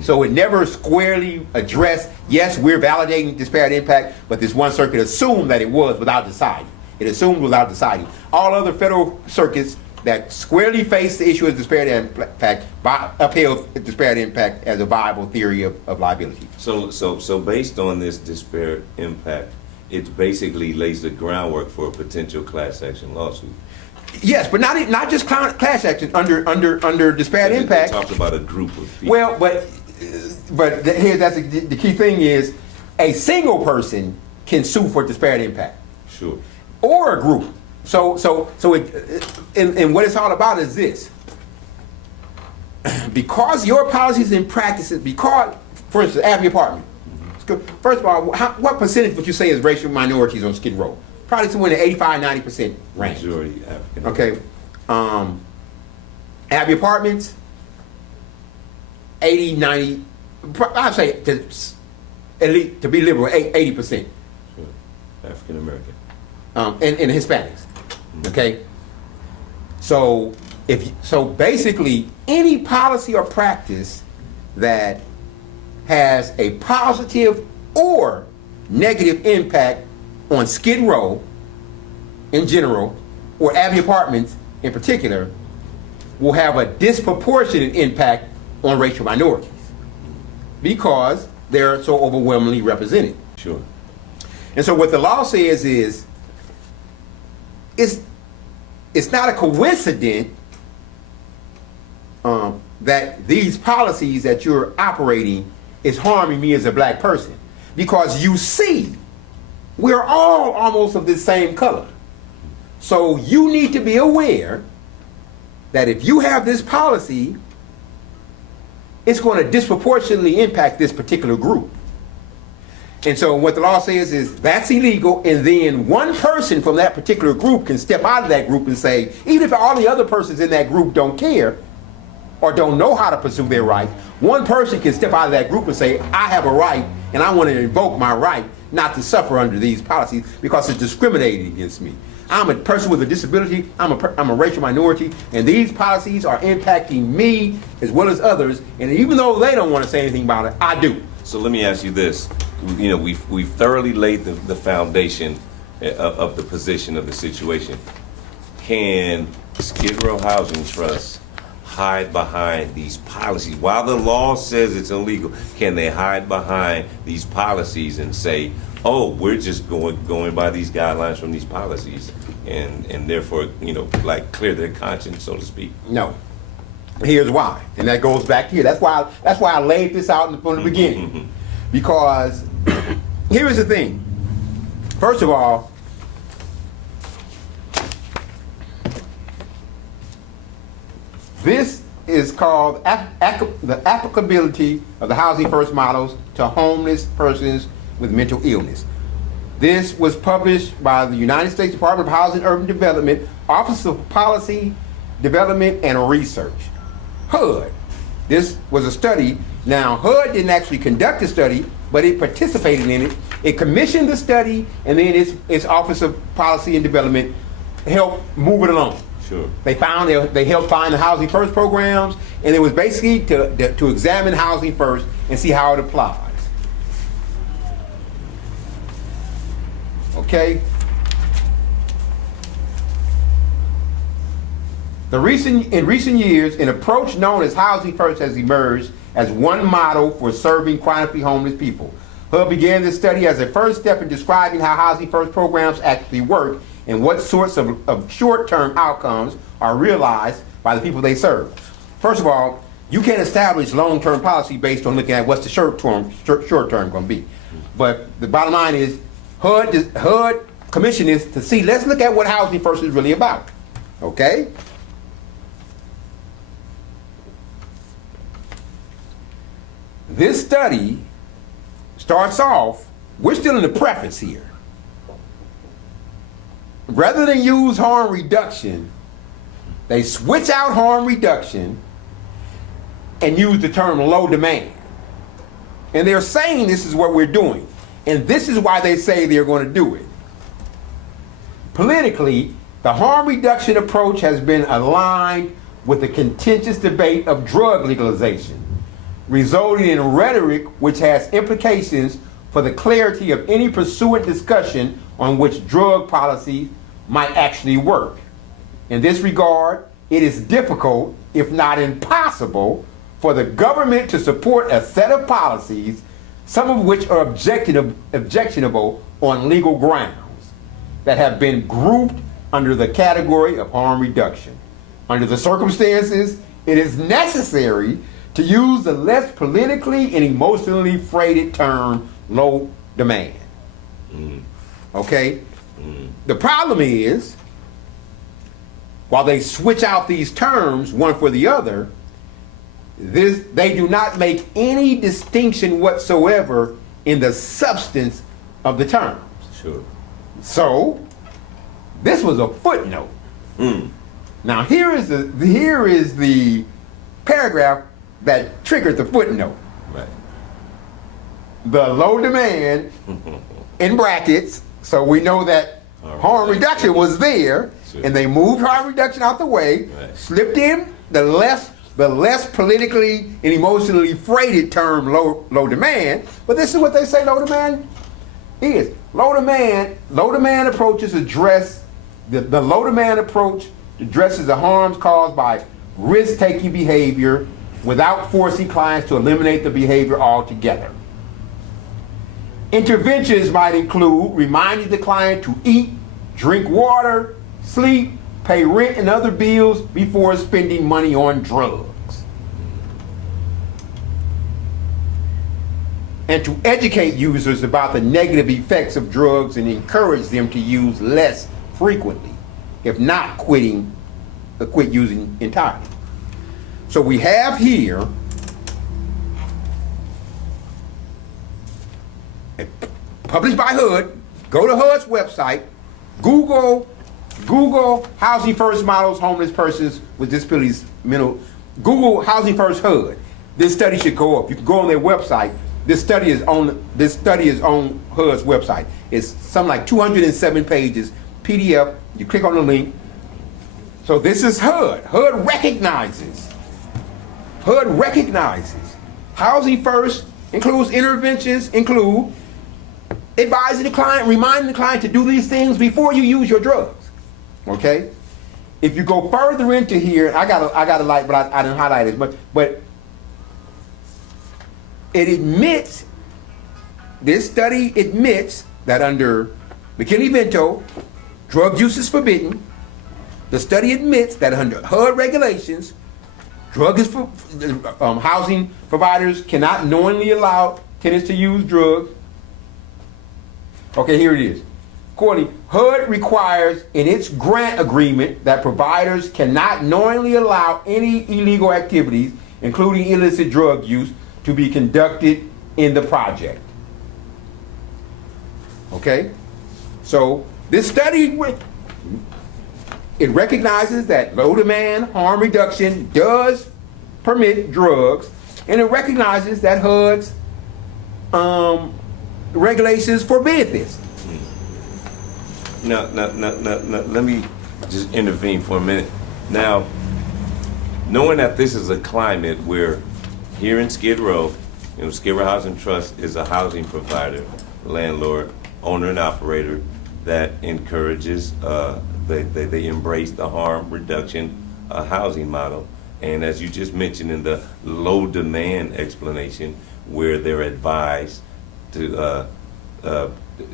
So it never squarely addressed, yes, we're validating disparate impact, but this one circuit assumed that it was without deciding. It assumed without deciding. All other federal circuits that squarely face the issue of disparate impact upheld disparate impact as a viable theory of liability. So based on this disparate impact, it basically lays the groundwork for a potential class action lawsuit. Yes, but not just class action under disparate impact. They talked about a group of people. Well, but here that's the key thing is a single person can sue for disparate impact. Sure. Or a group. So and what it's all about is this. Because your policies and practices, for instance, Abbey Apartment. First of all, what percentage would you say is racial minorities on Skid Row? Probably somewhere in the 85-90% range. Majority African. Okay. Abbey Apartments, 80-90. I'd say at least to be liberal, 80%. Sure. African American. And Hispanics. Okay. So basically any policy or practice that has a positive or negative impact on Skid Row in general, or Abbey Apartments in particular, will have a disproportionate impact on racial minorities because they're so overwhelmingly represented. Sure. And so what the law says is, it's not a coincidence that these policies that you're operating is harming me as a black person. Because you see, we're all almost of the same color. So you need to be aware that if you have this policy, it's going to disproportionately impact this particular group. And so what the law says is that's illegal, and then one person from that particular group can step out of that group and say, even if all the other persons in that group don't care or don't know how to pursue their rights, one person can step out of that group and say, I have a right and I want to invoke my right not to suffer under these policies because it's discriminating against me. I'm a person with a disability, I'm a racial minority, and these policies are impacting me as well as others, and even though they don't want to say anything about it, I do. So let me ask you this. You know, we've thoroughly laid the foundation of the position of the situation. Can Skid Row Housing Trust hide behind these policies? While the law says it's illegal, can they hide behind these policies and say, oh, we're just going by these guidelines from these policies, and therefore, you know, like clear their conscience, so to speak? No. Here's why, and that goes back here. That's why I laid this out from the beginning. Because here's the thing. First of all, this is called the applicability of the Housing First models to homeless persons with mental illness. This was published by the United States Department of Housing and Urban Development, Office of Policy Development and Research, HUD. This was a study. Now, HUD didn't actually conduct the study, but it participated in it. It commissioned the study, and then its Office of Policy and Development helped move it along. Sure. They helped find the Housing First programs, and it was basically to examine Housing First and see how it applies. Okay? In recent years, an approach known as Housing First has emerged as one model for serving chronically homeless people. HUD began this study as a first step in describing how Housing First programs actually work and what sorts of short-term outcomes are realized by the people they serve. First of all, you can't establish long-term policy based on looking at what's the short-term going to be. But the bottom line is, HUD commissioned this to see, let's look at what Housing First is really about. Okay? This study starts off, we're still in the preface here. Rather than use harm reduction, they switch out harm reduction and use the term low demand. And they're saying this is what we're doing. And this is why they say they're going to do it. Politically, the harm reduction approach has been aligned with the contentious debate of drug legalization, resulting in rhetoric which has implications for the clarity of any pursuant discussion on which drug policy might actually work. In this regard, it is difficult, if not impossible, for the government to support a set of policies, some of which are objectionable on legal grounds, that have been grouped under the category of harm reduction. Under the circumstances, it is necessary to use the less politically and emotionally freighted term low demand. Okay? The problem is, while they switch out these terms one for the other, they do not make any distinction whatsoever in the substance of the terms. Sure. So, this was a footnote. Now here is the paragraph that triggered the footnote. Right. The low demand in brackets, so we know that harm reduction was there, Sure. and they moved harm reduction out the way, Right. slipped in the less politically and emotionally freighted term low demand. But this is what they say low demand is. Low demand approaches address the low demand approach addresses the harms caused by risk-taking behavior, without forcing clients to eliminate the behavior altogether. Interventions might include reminding the client to eat, drink water, sleep, pay rent and other bills before spending money on drugs. And to educate users about the negative effects of drugs and encourage them to use less frequently, if not quit using entirely. So we have here published by HUD. Go to HUD's website, Google Housing First Models Homeless Persons with Disabilities Google Housing First HUD. This study should go up. You can go on their website. This study is on HUD's website. It's something like 207 pages, PDF. You click on the link. So this is HUD. HUD recognizes. Housing First includes interventions, include advising the client, reminding the client to do these things before you use your drugs. Okay? If you go further into here, I got a light, but I didn't highlight it, but it admits, this study admits that under McKinney-Vento, drug use is forbidden. The study admits that under HUD regulations, housing providers cannot knowingly allow tenants to use drugs. Okay, here it is. Accordingly, HUD requires in its grant agreement that providers cannot knowingly allow any illegal activities, including illicit drug use, to be conducted in the project. Okay? So this study, it recognizes that low demand harm reduction does permit drugs, and it recognizes that HUD's regulations forbid this. Now, let me just intervene for a minute. Now, knowing that this is a climate where here in Skid Row, Skid Row Housing Trust is a housing provider, landlord, owner, and operator that encourages, they embrace the harm reduction housing model. And as you just mentioned in the low demand explanation, where they're advised to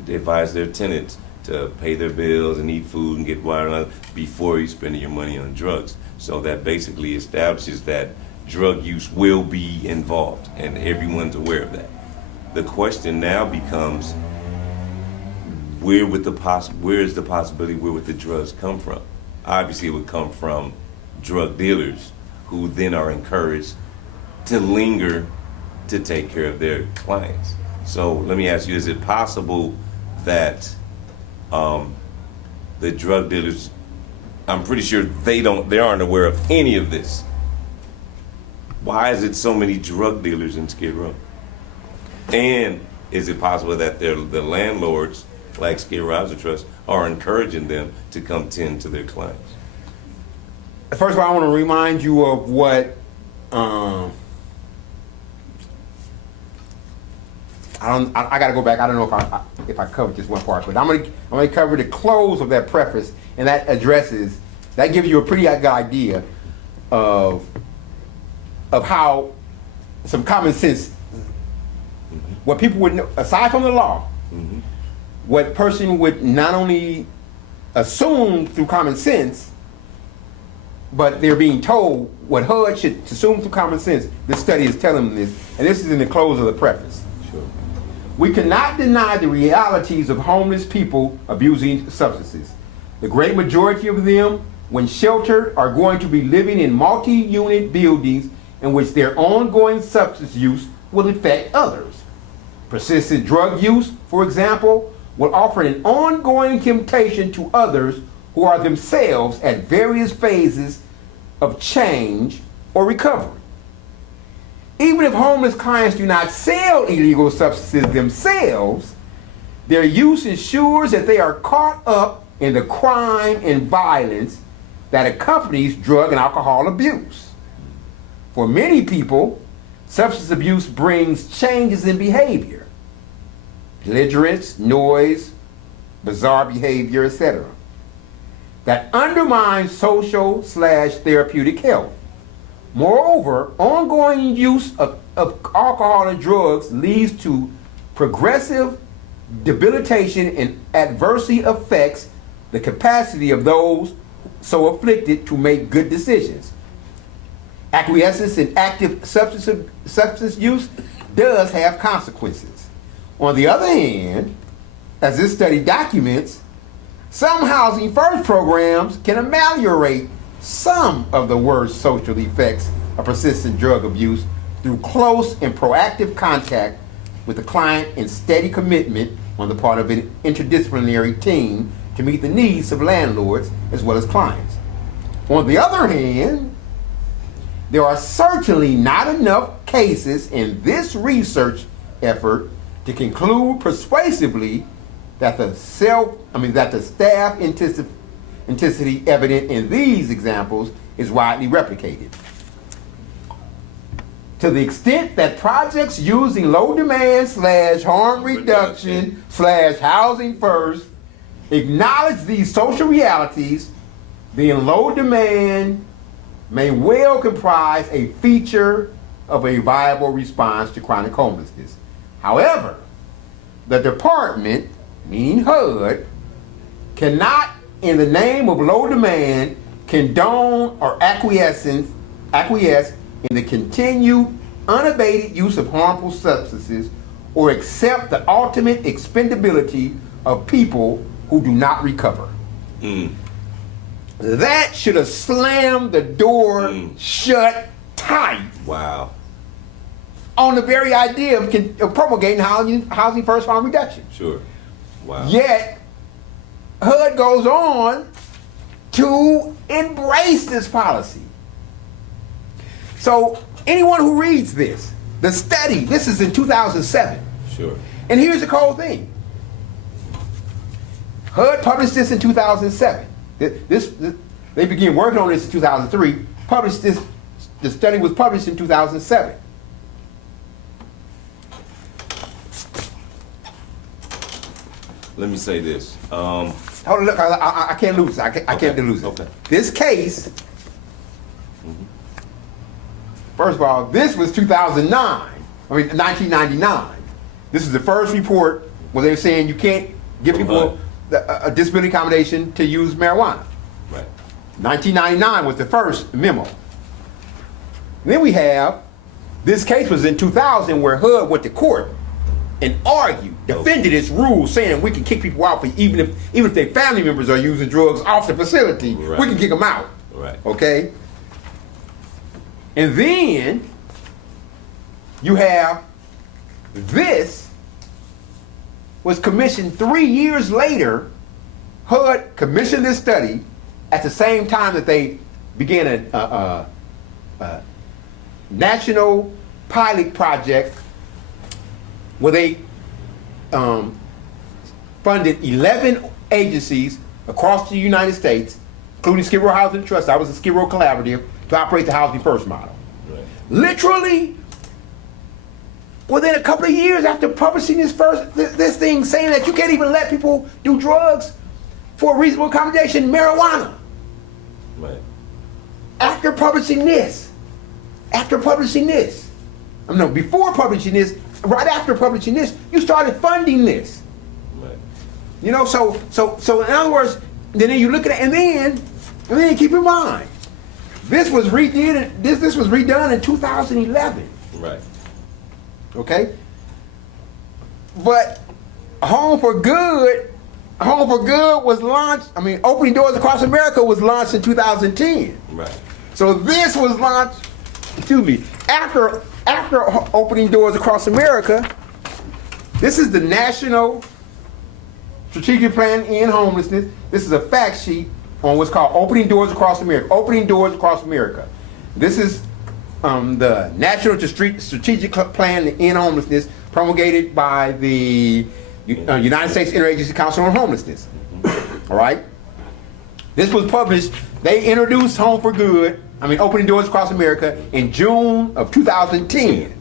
advise their tenants to pay their bills and eat food and get water before you're spending your money on drugs. So that basically establishes that drug use will be involved, and everyone's aware of that. The question now becomes, where is the possibility where would the drugs come from? Obviously, it would come from drug dealers, who then are encouraged to linger to take care of their clients. So let me ask you, is it possible that the drug dealers, I'm pretty sure they aren't aware of any of this. Why is it so many drug dealers in Skid Row? And is it possible that the landlords, like Skid Row Housing Trust, are encouraging them to come tend to their clients? First of all, I want to remind you of what I got to go back. I don't know if I covered this one part, but I'm gonna cover the close of that preface, and that gives you a pretty good idea of how some common sense, what people would know, aside from the law, what person would not only assume through common sense, but they're being told what HUD should assume through common sense. This study is telling them this, and this is in the close of the preface. Sure. We cannot deny the realities of homeless people abusing substances. The great majority of them, when sheltered, are going to be living in multi-unit buildings in which their ongoing substance use will affect others. Persistent drug use, for example, will offer an ongoing temptation to others who are themselves at various phases of change or recovery. Even if homeless clients do not sell illegal substances themselves, their use ensures that they are caught up in the crime and violence that accompanies drug and alcohol abuse. For many people, substance abuse brings changes in behavior, belligerence, noise, bizarre behavior, etc., that undermines social/therapeutic health. Moreover, ongoing use of alcohol and drugs leads to progressive debilitation and adversely affects the capacity of those so afflicted to make good decisions. Acquiescence in active substance use does have consequences. On the other hand, as this study documents, some housing first programs can ameliorate some of the worst social effects of persistent drug abuse through close and proactive contact with the client and steady commitment on the part of an interdisciplinary team to meet the needs of landlords as well as clients. On the other hand, there are certainly not enough cases in this research effort to conclude persuasively that the staff intensity evident in these examples is widely replicated. To the extent that projects using low demand / harm reduction / housing first acknowledge these social realities, then low demand may well comprise a feature of a viable response to chronic homelessness. However, the department, meaning HUD, cannot, in the name of low demand, condone or acquiesce in the continued, unabated use of harmful substances or accept the ultimate expendability of people who do not recover. That should have slammed the door shut tight. Wow. On the very idea of promulgating housing first harm reduction. Sure. Wow. Yet, HUD goes on to embrace this policy. So, anyone who reads this, the study, this is in 2007. Sure. And here's the cold thing. HUD published this in 2007. They began working on this in 2003. The study was published in 2007. Let me say this. Hold on, look, I can't lose it. I can't lose it. Okay. This case, first of all, this was 1999. This is the first report where they're saying you can't give people a disability accommodation to use marijuana. Right. 1999 was the first memo. Then we have, this case was in 2000 where HUD went to court and argued, defended its rules, saying we can kick people out for even if their family members are using drugs off the facility, Right. we can kick them out. Right. Okay? And then you have this was commissioned 3 years later. HUD commissioned this study at the same time that they began a national pilot project where they funded 11 agencies across the United States, including Skid Row Housing Trust. I was a Skid Row collaborative to operate the housing first model. Right. Literally, within a couple of years after publishing this thing saying that you can't even let people do drugs for a reasonable accommodation, marijuana. Right. After publishing this, before publishing this, right after publishing this, you started funding this. Right. You know, so in other words, then you look at it, and then keep in mind, this was redone in 2011. Right. Okay? But Home for Good was launched, Opening Doors Across America was launched in 2010. Right. So this was launched, after Opening Doors Across America. This is the National Strategic Plan to End Homelessness. This is a fact sheet on what's called Opening Doors Across America. Opening Doors Across America. This is the National Strategic Plan to End Homelessness, promulgated by the United States Interagency Council on Homelessness. All right? This was published, they introduced Home for Good, Opening Doors Across America, in June of 2010.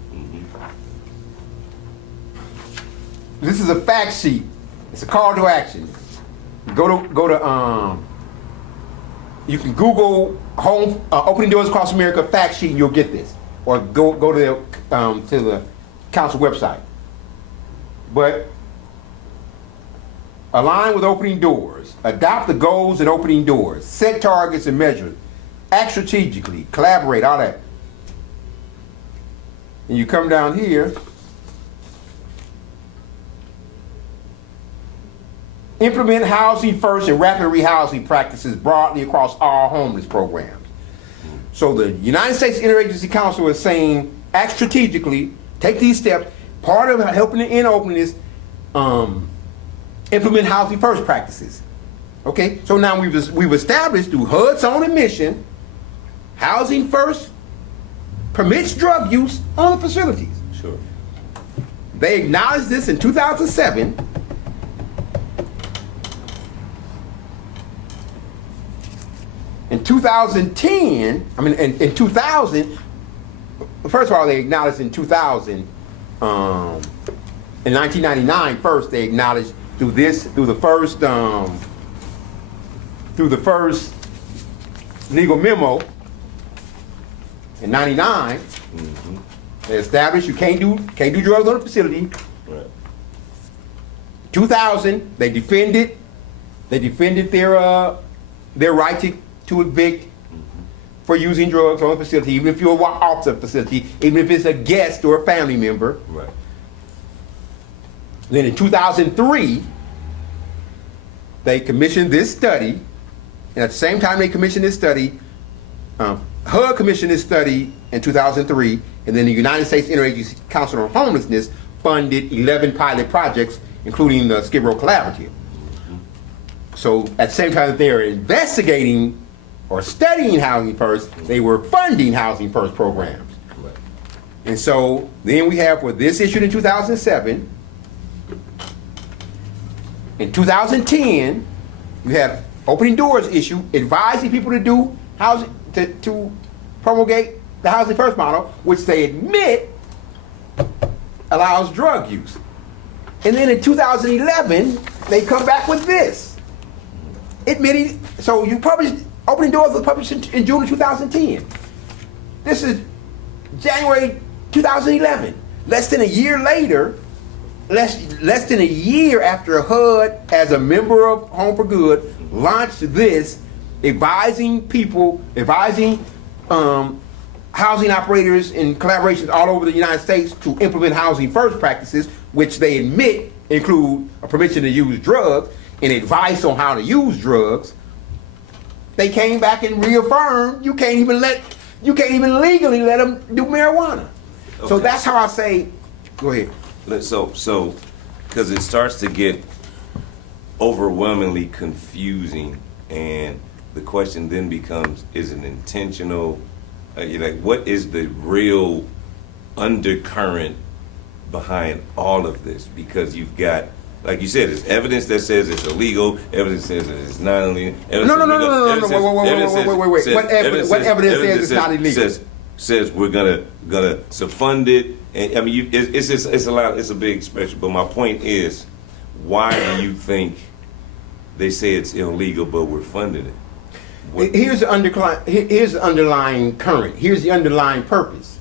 This is a fact sheet. It's a call to action. Go to You can Google home opening doors across America fact sheet and you'll get this, or go to the council website. But align with opening doors, adopt the goals in opening doors, set targets and measures, act strategically, collaborate, all that. And you come down here, implement housing first and rapid rehousing practices broadly across all homeless programs. So the United States Interagency Council is saying, act strategically, take these steps. Part of helping to end opening is implement housing first practices. Okay, so now we've established through HUD's own admission, housing first permits drug use on the facilities. Sure. They acknowledged this in 2007. In 2010, in 2000, first of all, they acknowledged in 2000, in 1999 first, they acknowledged through the first legal memo in 99, they established you can't do drugs on the facility. Right. 2000, they defended their right to evict for using drugs on the facility, even if you're off the facility, even if it's a guest or a family member. Right. Then in 2003, they commissioned this study, and at the same time they commissioned this study, HUD commissioned this study in 2003, and then the United States Interagency Council on Homelessness funded 11 pilot projects, including the Skid Row Collaborative. So at the same time that they were investigating or studying housing first, they were funding housing first programs. Right. And so then we have for this issued in 2007. In 2010, you have opening doors issue advising people to do housing to promulgate the housing first model, which they admit allows drug use. And then in 2011, they come back with this, admitting. So you published opening doors was published in June of 2010. This is January 2011. Less than a year later, less than a year after HUD, as a member of Home for Good, launched this, advising housing operators in collaborations all over the United States to implement housing first practices, which they admit include a permission to use drugs and advice on how to use drugs. They came back and reaffirmed you can't even legally let them do marijuana. Okay. So that's how I say, go ahead. So, because it starts to get overwhelmingly confusing, and the question then becomes: is it intentional? What is the real undercurrent behind all of this? Because you've got, like you said, there's evidence that says it's illegal. Evidence says that it's not illegal. No. Wait. What evidence says it's not illegal? Says we're gonna fund it. And, it's a lot. It's a big spectrum. But my point is, why do you think they say it's illegal, but we're funding it? Here's the underlying current. Here's the underlying purpose.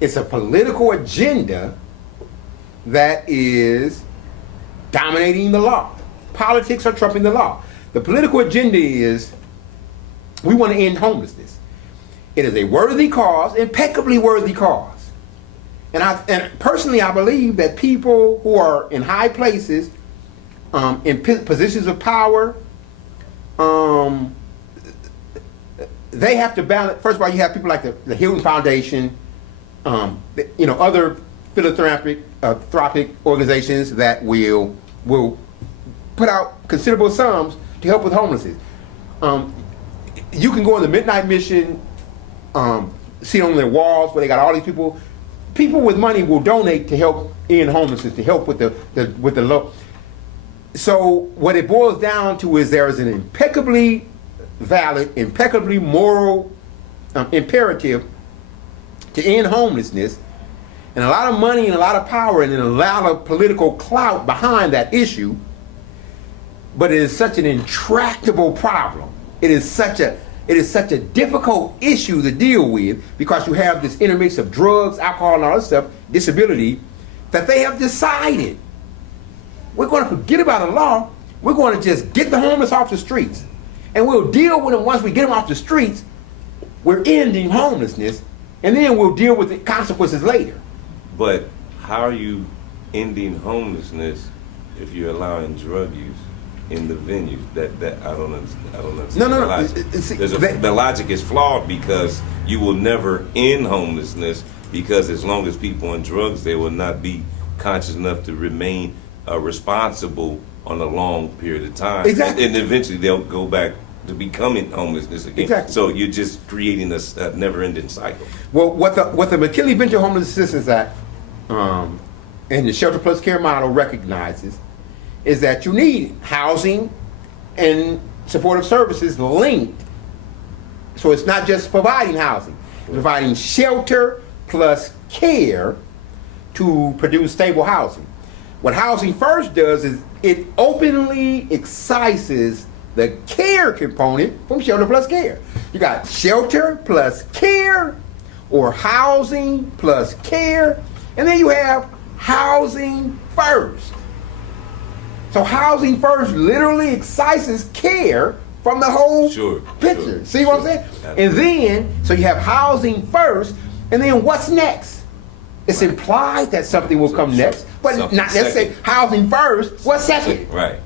It's a political agenda that is dominating the law. Politics are trumping the law. The political agenda is we want to end homelessness. It is a worthy cause, impeccably worthy cause. And personally, I believe that people who are in high places, in positions of power, they have to balance. First of all, you have people like the Hilton Foundation, other philanthropic organizations that will put out considerable sums to help with homelessness. You can go on the Midnight Mission, see on their walls where they got all these people. People with money will donate to help end homelessness, to help with the low. So what it boils down to is there is an impeccably valid, impeccably moral imperative to end homelessness, and a lot of money and a lot of power and a lot of political clout behind that issue. But it is such an intractable problem. it is such a difficult issue to deal with because you have this intermix of drugs, alcohol, and all that stuff, disability, that they have decided we're going to forget about the law. We're going to just get the homeless off the streets, and we'll deal with them once we get them off the streets. We're ending homelessness, and then we'll deal with the consequences later. But how are you ending homelessness if you're allowing drug use in the venues? That I don't understand. I don't understand. No. The logic. The logic is flawed because you will never end homelessness because as long as people on drugs, they will not be conscious enough to remain responsible on a long period of time. Exactly. And eventually they'll go back to becoming homelessness again. Exactly. So you're just creating a never-ending cycle. Well, what the McKinley-Vento Homeless Assistance Act and the Shelter Plus Care model recognizes is that you need housing and supportive services linked. So it's not just providing housing, it's providing shelter plus care to produce stable housing. What Housing First does is it openly excises the care component from shelter plus care. You got shelter plus care or housing plus care, and then you have housing first. So housing first literally excises care from the whole picture. See what I'm saying? Absolutely. And then, so you have housing first, and then what's next? It's implied that something will come next, but not necessarily housing first. What's second? Right.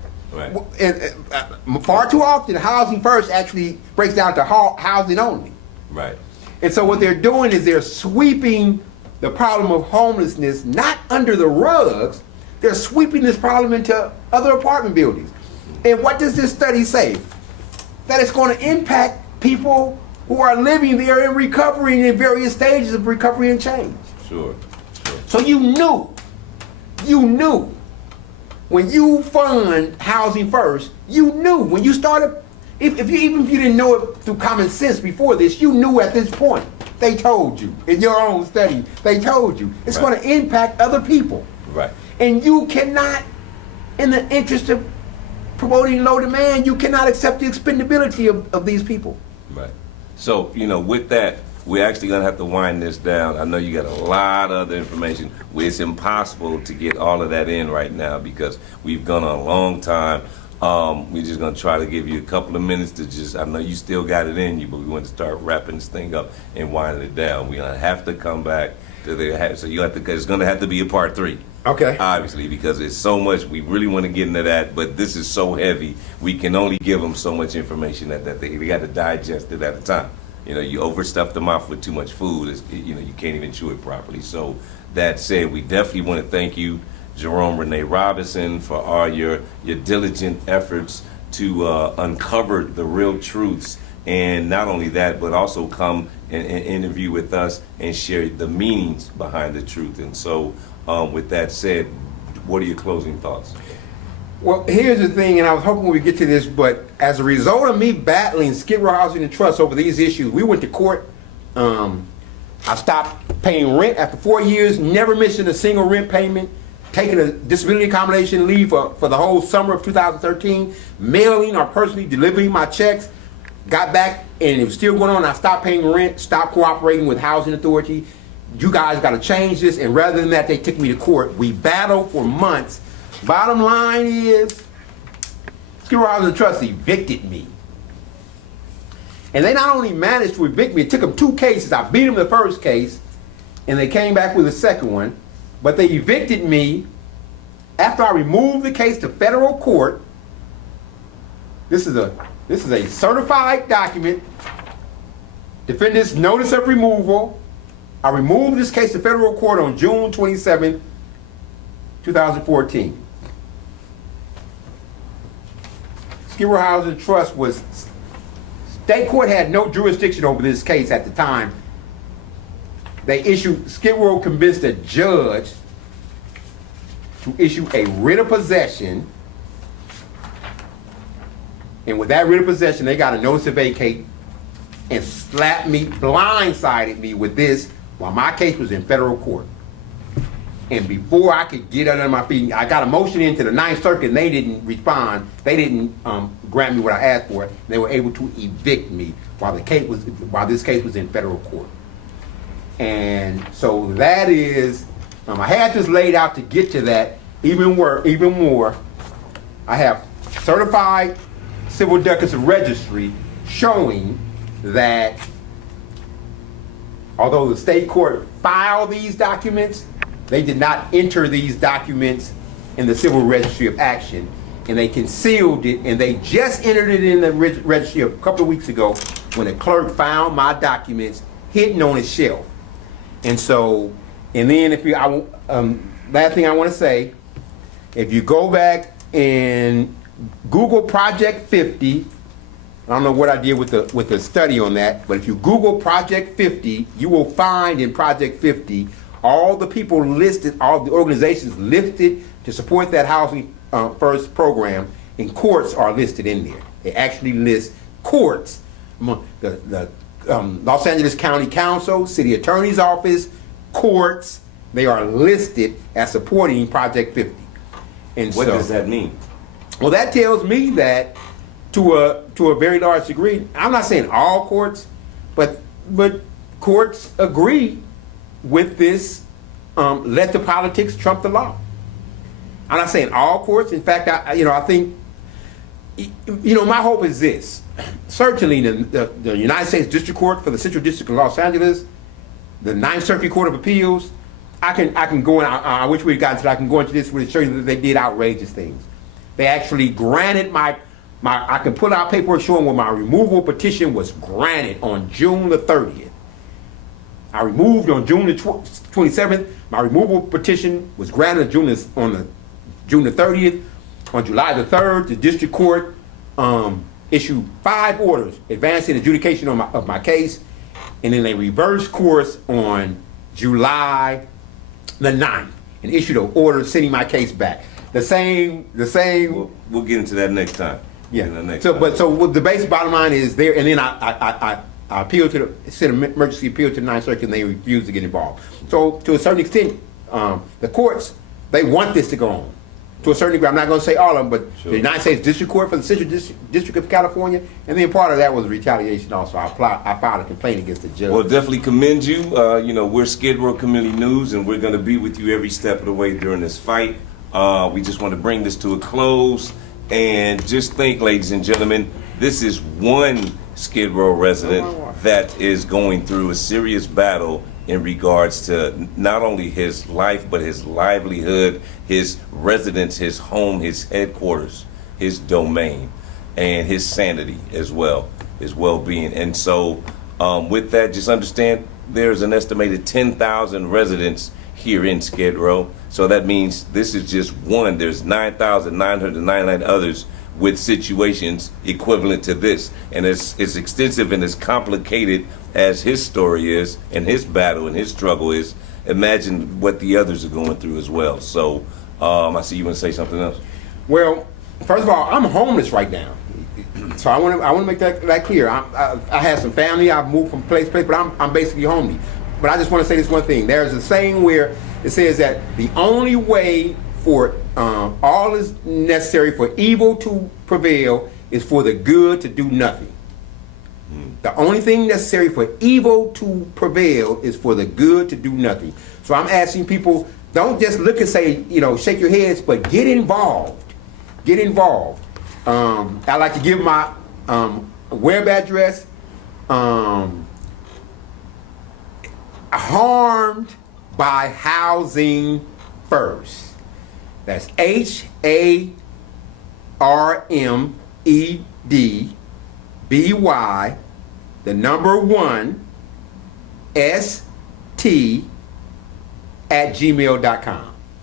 And far too often, housing first actually breaks down to housing only. Right. And so what they're doing is they're sweeping the problem of homelessness not under the rugs, they're sweeping this problem into other apartment buildings. And what does this study say? That it's going to impact people who are living there and recovering in various stages of recovery and change. Sure. So you knew, when you fund housing first, you knew when you started, even if you didn't know it through common sense before this, you knew at this point. They told you in your own study. They told you it's going to impact other people. Right. And you cannot, in the interest of promoting low demand, you cannot accept the expendability of these people. Right. So with that, we're actually going to have to wind this down. I know you got a lot of other information. It's impossible to get all of that in right now because we've gone a long time. We're just going to try to give you a couple of minutes to I know you still got it in you, but we want to start wrapping this thing up and winding it down. We're going to have to come back to so you have to, it's going to have to be a part 3. Okay. Obviously, because it's so much, we really want to get into that, but this is so heavy, we can only give them so much information that they got to digest it at a time. You overstuff the mouth with too much food, you can't even chew it properly. So that said, we definitely want to thank you, Jerome Rene Robinson, for all your diligent efforts to uncover the real truths. And not only that, but also come and interview with us and share the meanings behind the truth. And so with that said, what are your closing thoughts? Well, here's the thing, and I was hoping we get to this, but as a result of me battling Skid Row Housing and Trust over these issues, we went to court. I stopped paying rent after 4 years, never missing a single rent payment, taking a disability accommodation leave for the whole summer of 2013, mailing or personally delivering my checks, got back, and it was still going on. I stopped paying rent, stopped cooperating with Housing Authority. You guys got to change this, and rather than that, they took me to court. We battled for months. Bottom line is, Skid Row Housing Trust evicted me. And they not only managed to evict me, it took them 2 cases. I beat them the first case, and they came back with a second one. But they evicted me after I removed the case to federal court. This is a certified document. Defendant's notice of removal. I removed this case to federal court on June 27, 2014. Skid Row Housing Trust state court had no jurisdiction over this case at the time. Skid Row convinced a judge to issue a writ of possession, and with that writ of possession, they got a notice to vacate and slapped me, blindsided me with this while my case was in federal court. And before I could get under my feet, I got a motion into the Ninth Circuit, and they didn't respond. They didn't grant me what I asked for. They were able to evict me while this case was in federal court. And so that is, I had this laid out to get to that. Even more, I have certified civil records registry showing that although the state court filed these documents, they did not enter these documents in the civil registry of action, and they concealed it, and they just entered it in the registry a couple of weeks ago when the clerk found my documents hidden on his shelf. And so, and then last thing I want to say, if you go back and Google Project 50, I don't know what I did with the study on that, but if you Google Project 50, you will find in Project 50 all the people listed, all the organizations listed to support that Housing First program, and courts are listed in there. They actually list courts, the Los Angeles County Council, City Attorney's Office, courts. They are listed as supporting Project 50. And what does that mean? Well, that tells me that to a very large degree, I'm not saying all courts, but courts agree with this, let the politics trump the law. I'm not saying all courts. In fact, I think, my hope is this. Certainly the United States District Court for the Central District of Los Angeles, the Ninth Circuit Court of Appeals, I can go in, I wish we'd gotten to, I can go into this to show you that they did outrageous things. They actually granted I can put out paperwork showing where my removal petition was granted on June the 30th. I removed on June the 27th. My removal petition was granted on June the 30th. On July the 3rd, the district court issued 5 orders advancing adjudication of my case, and then they reversed course on July the 9th and issued an order sending my case back. The same. We'll get into that next time. Yeah. The basic bottom line is there, and then I appealed to sent an emergency appeal to the Ninth Circuit, and they refused to get involved. So to a certain extent, the courts, they want this to go on. To a certain degree, I'm not going to say all of them, but sure. The United States District Court for the Central District of California, and then part of that was retaliation also. I filed a complaint against the judge. Well, definitely commend you. We're Skid Row Community News, and we're going to be with you every step of the way during this fight. We just want to bring this to a close. And just think, ladies and gentlemen, this is one Skid Row resident that is going through a serious battle in regards to not only his life, but his livelihood, his residence, his home, his headquarters, his domain, and his sanity as well, his well-being. And so with that, just understand there's an estimated 10,000 residents here in Skid Row. So that means this is just one. There's 9,999 others with situations equivalent to this. And it's extensive and as complicated as his story is, and his battle and his struggle is. Imagine what the others are going through as well. So I see you want to say something else. Well, first of all, I'm homeless right now. So I want to make that clear. I have some family. I've moved from place to place, but I'm basically homely. But I just want to say this one thing. There's a saying where it says that the only way for all is necessary for evil to prevail is for the good to do nothing. The only thing necessary for evil to prevail is for the good to do nothing. So I'm asking people, don't just look and say, shake your heads, but get involved. Get involved. I like to give my web address. Harmed by Housing First. That's HARMEDBY, the number 1, ST@gmail.com.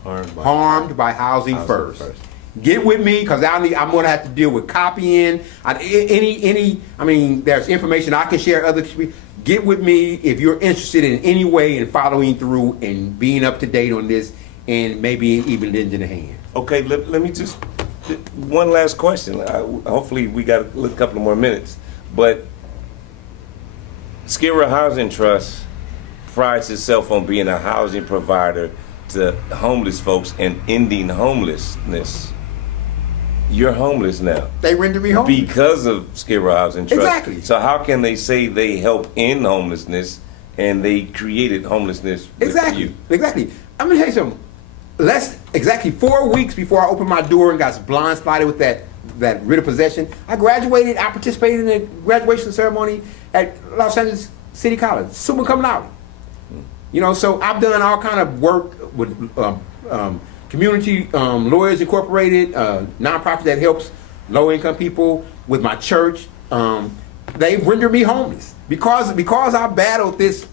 Harmed by Housing First. Get with me, because I'm going to have to deal with copying. There's information I can share other people. Get with me if you're interested in any way in following through and being up to date on this, and maybe even lending a hand. Okay, let me just, one last question. Hopefully we got a couple more minutes. But Skid Row Housing Trust prides itself on being a housing provider to homeless folks and ending homelessness. You're homeless now They render me homeless. because of Skid Row Housing Trust. Exactly. So how can they say they help end homelessness and they created homelessness with Exactly. you? Exactly. I'm gonna tell you something. Exactly 4 weeks before I opened my door and got blindsided with that writ of possession, I graduated. I participated in the graduation ceremony at Los Angeles City College, summa cum laude. You know, so I've done all kind of work with Community Lawyers Incorporated, nonprofit that helps low-income people. With my church, they render me homeless because I battled this.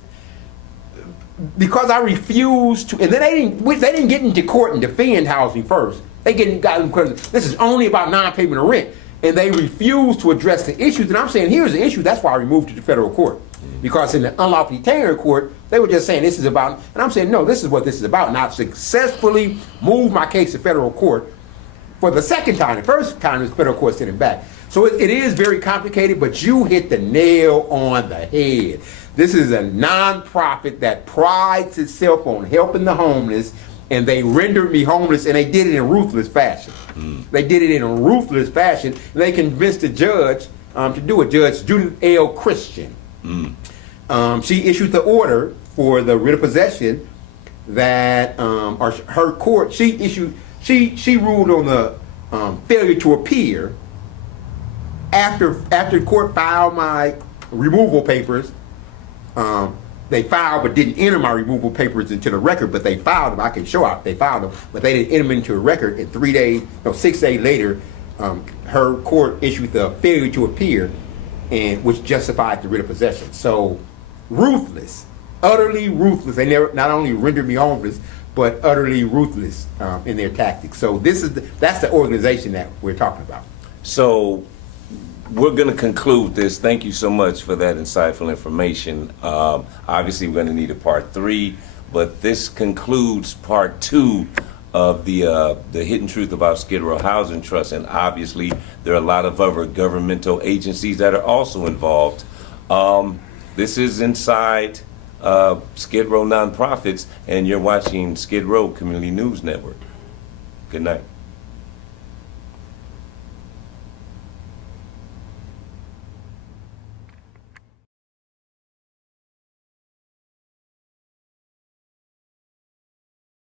Because I refused to, and then they didn't get into court and defend housing first. Got in court. This is only about non-payment of rent, and they refused to address the issues. And I'm saying, here's the issue. That's why I removed to the federal court, because in the unlawful detainer court, they were just saying this is about, and I'm saying no, this is what this is about. And I've successfully moved my case to federal court for the second time. The first time, the federal court sent it back. So it is very complicated, but you hit the nail on the head. This is a nonprofit that prides itself on helping the homeless, and they rendered me homeless, and they did it in ruthless fashion. They did it in a ruthless fashion, and they convinced the judge to do it. Judge Judith L. Christian. She issued the order for the writ of possession that, or her court, she ruled on the failure to appear after the court filed my removal papers. They filed but didn't enter my removal papers into the record, but they filed them. I can show out they filed them, but they didn't enter them into a record. And 6 days later, her court issued the failure to appear, and which justified the writ of possession. So ruthless, utterly ruthless. They not only rendered me homeless, but utterly ruthless in their tactics. So that's the organization that we're talking about. So we're going to conclude this. Thank you so much for that insightful information. Obviously, we're going to need a part 3, but this concludes part 2 of the hidden truth about Skid Row Housing Trust. And obviously, there are a lot of other governmental agencies that are also involved. This is Inside Skid Row Nonprofits, and you're watching Skid Row Community News Network. Good night.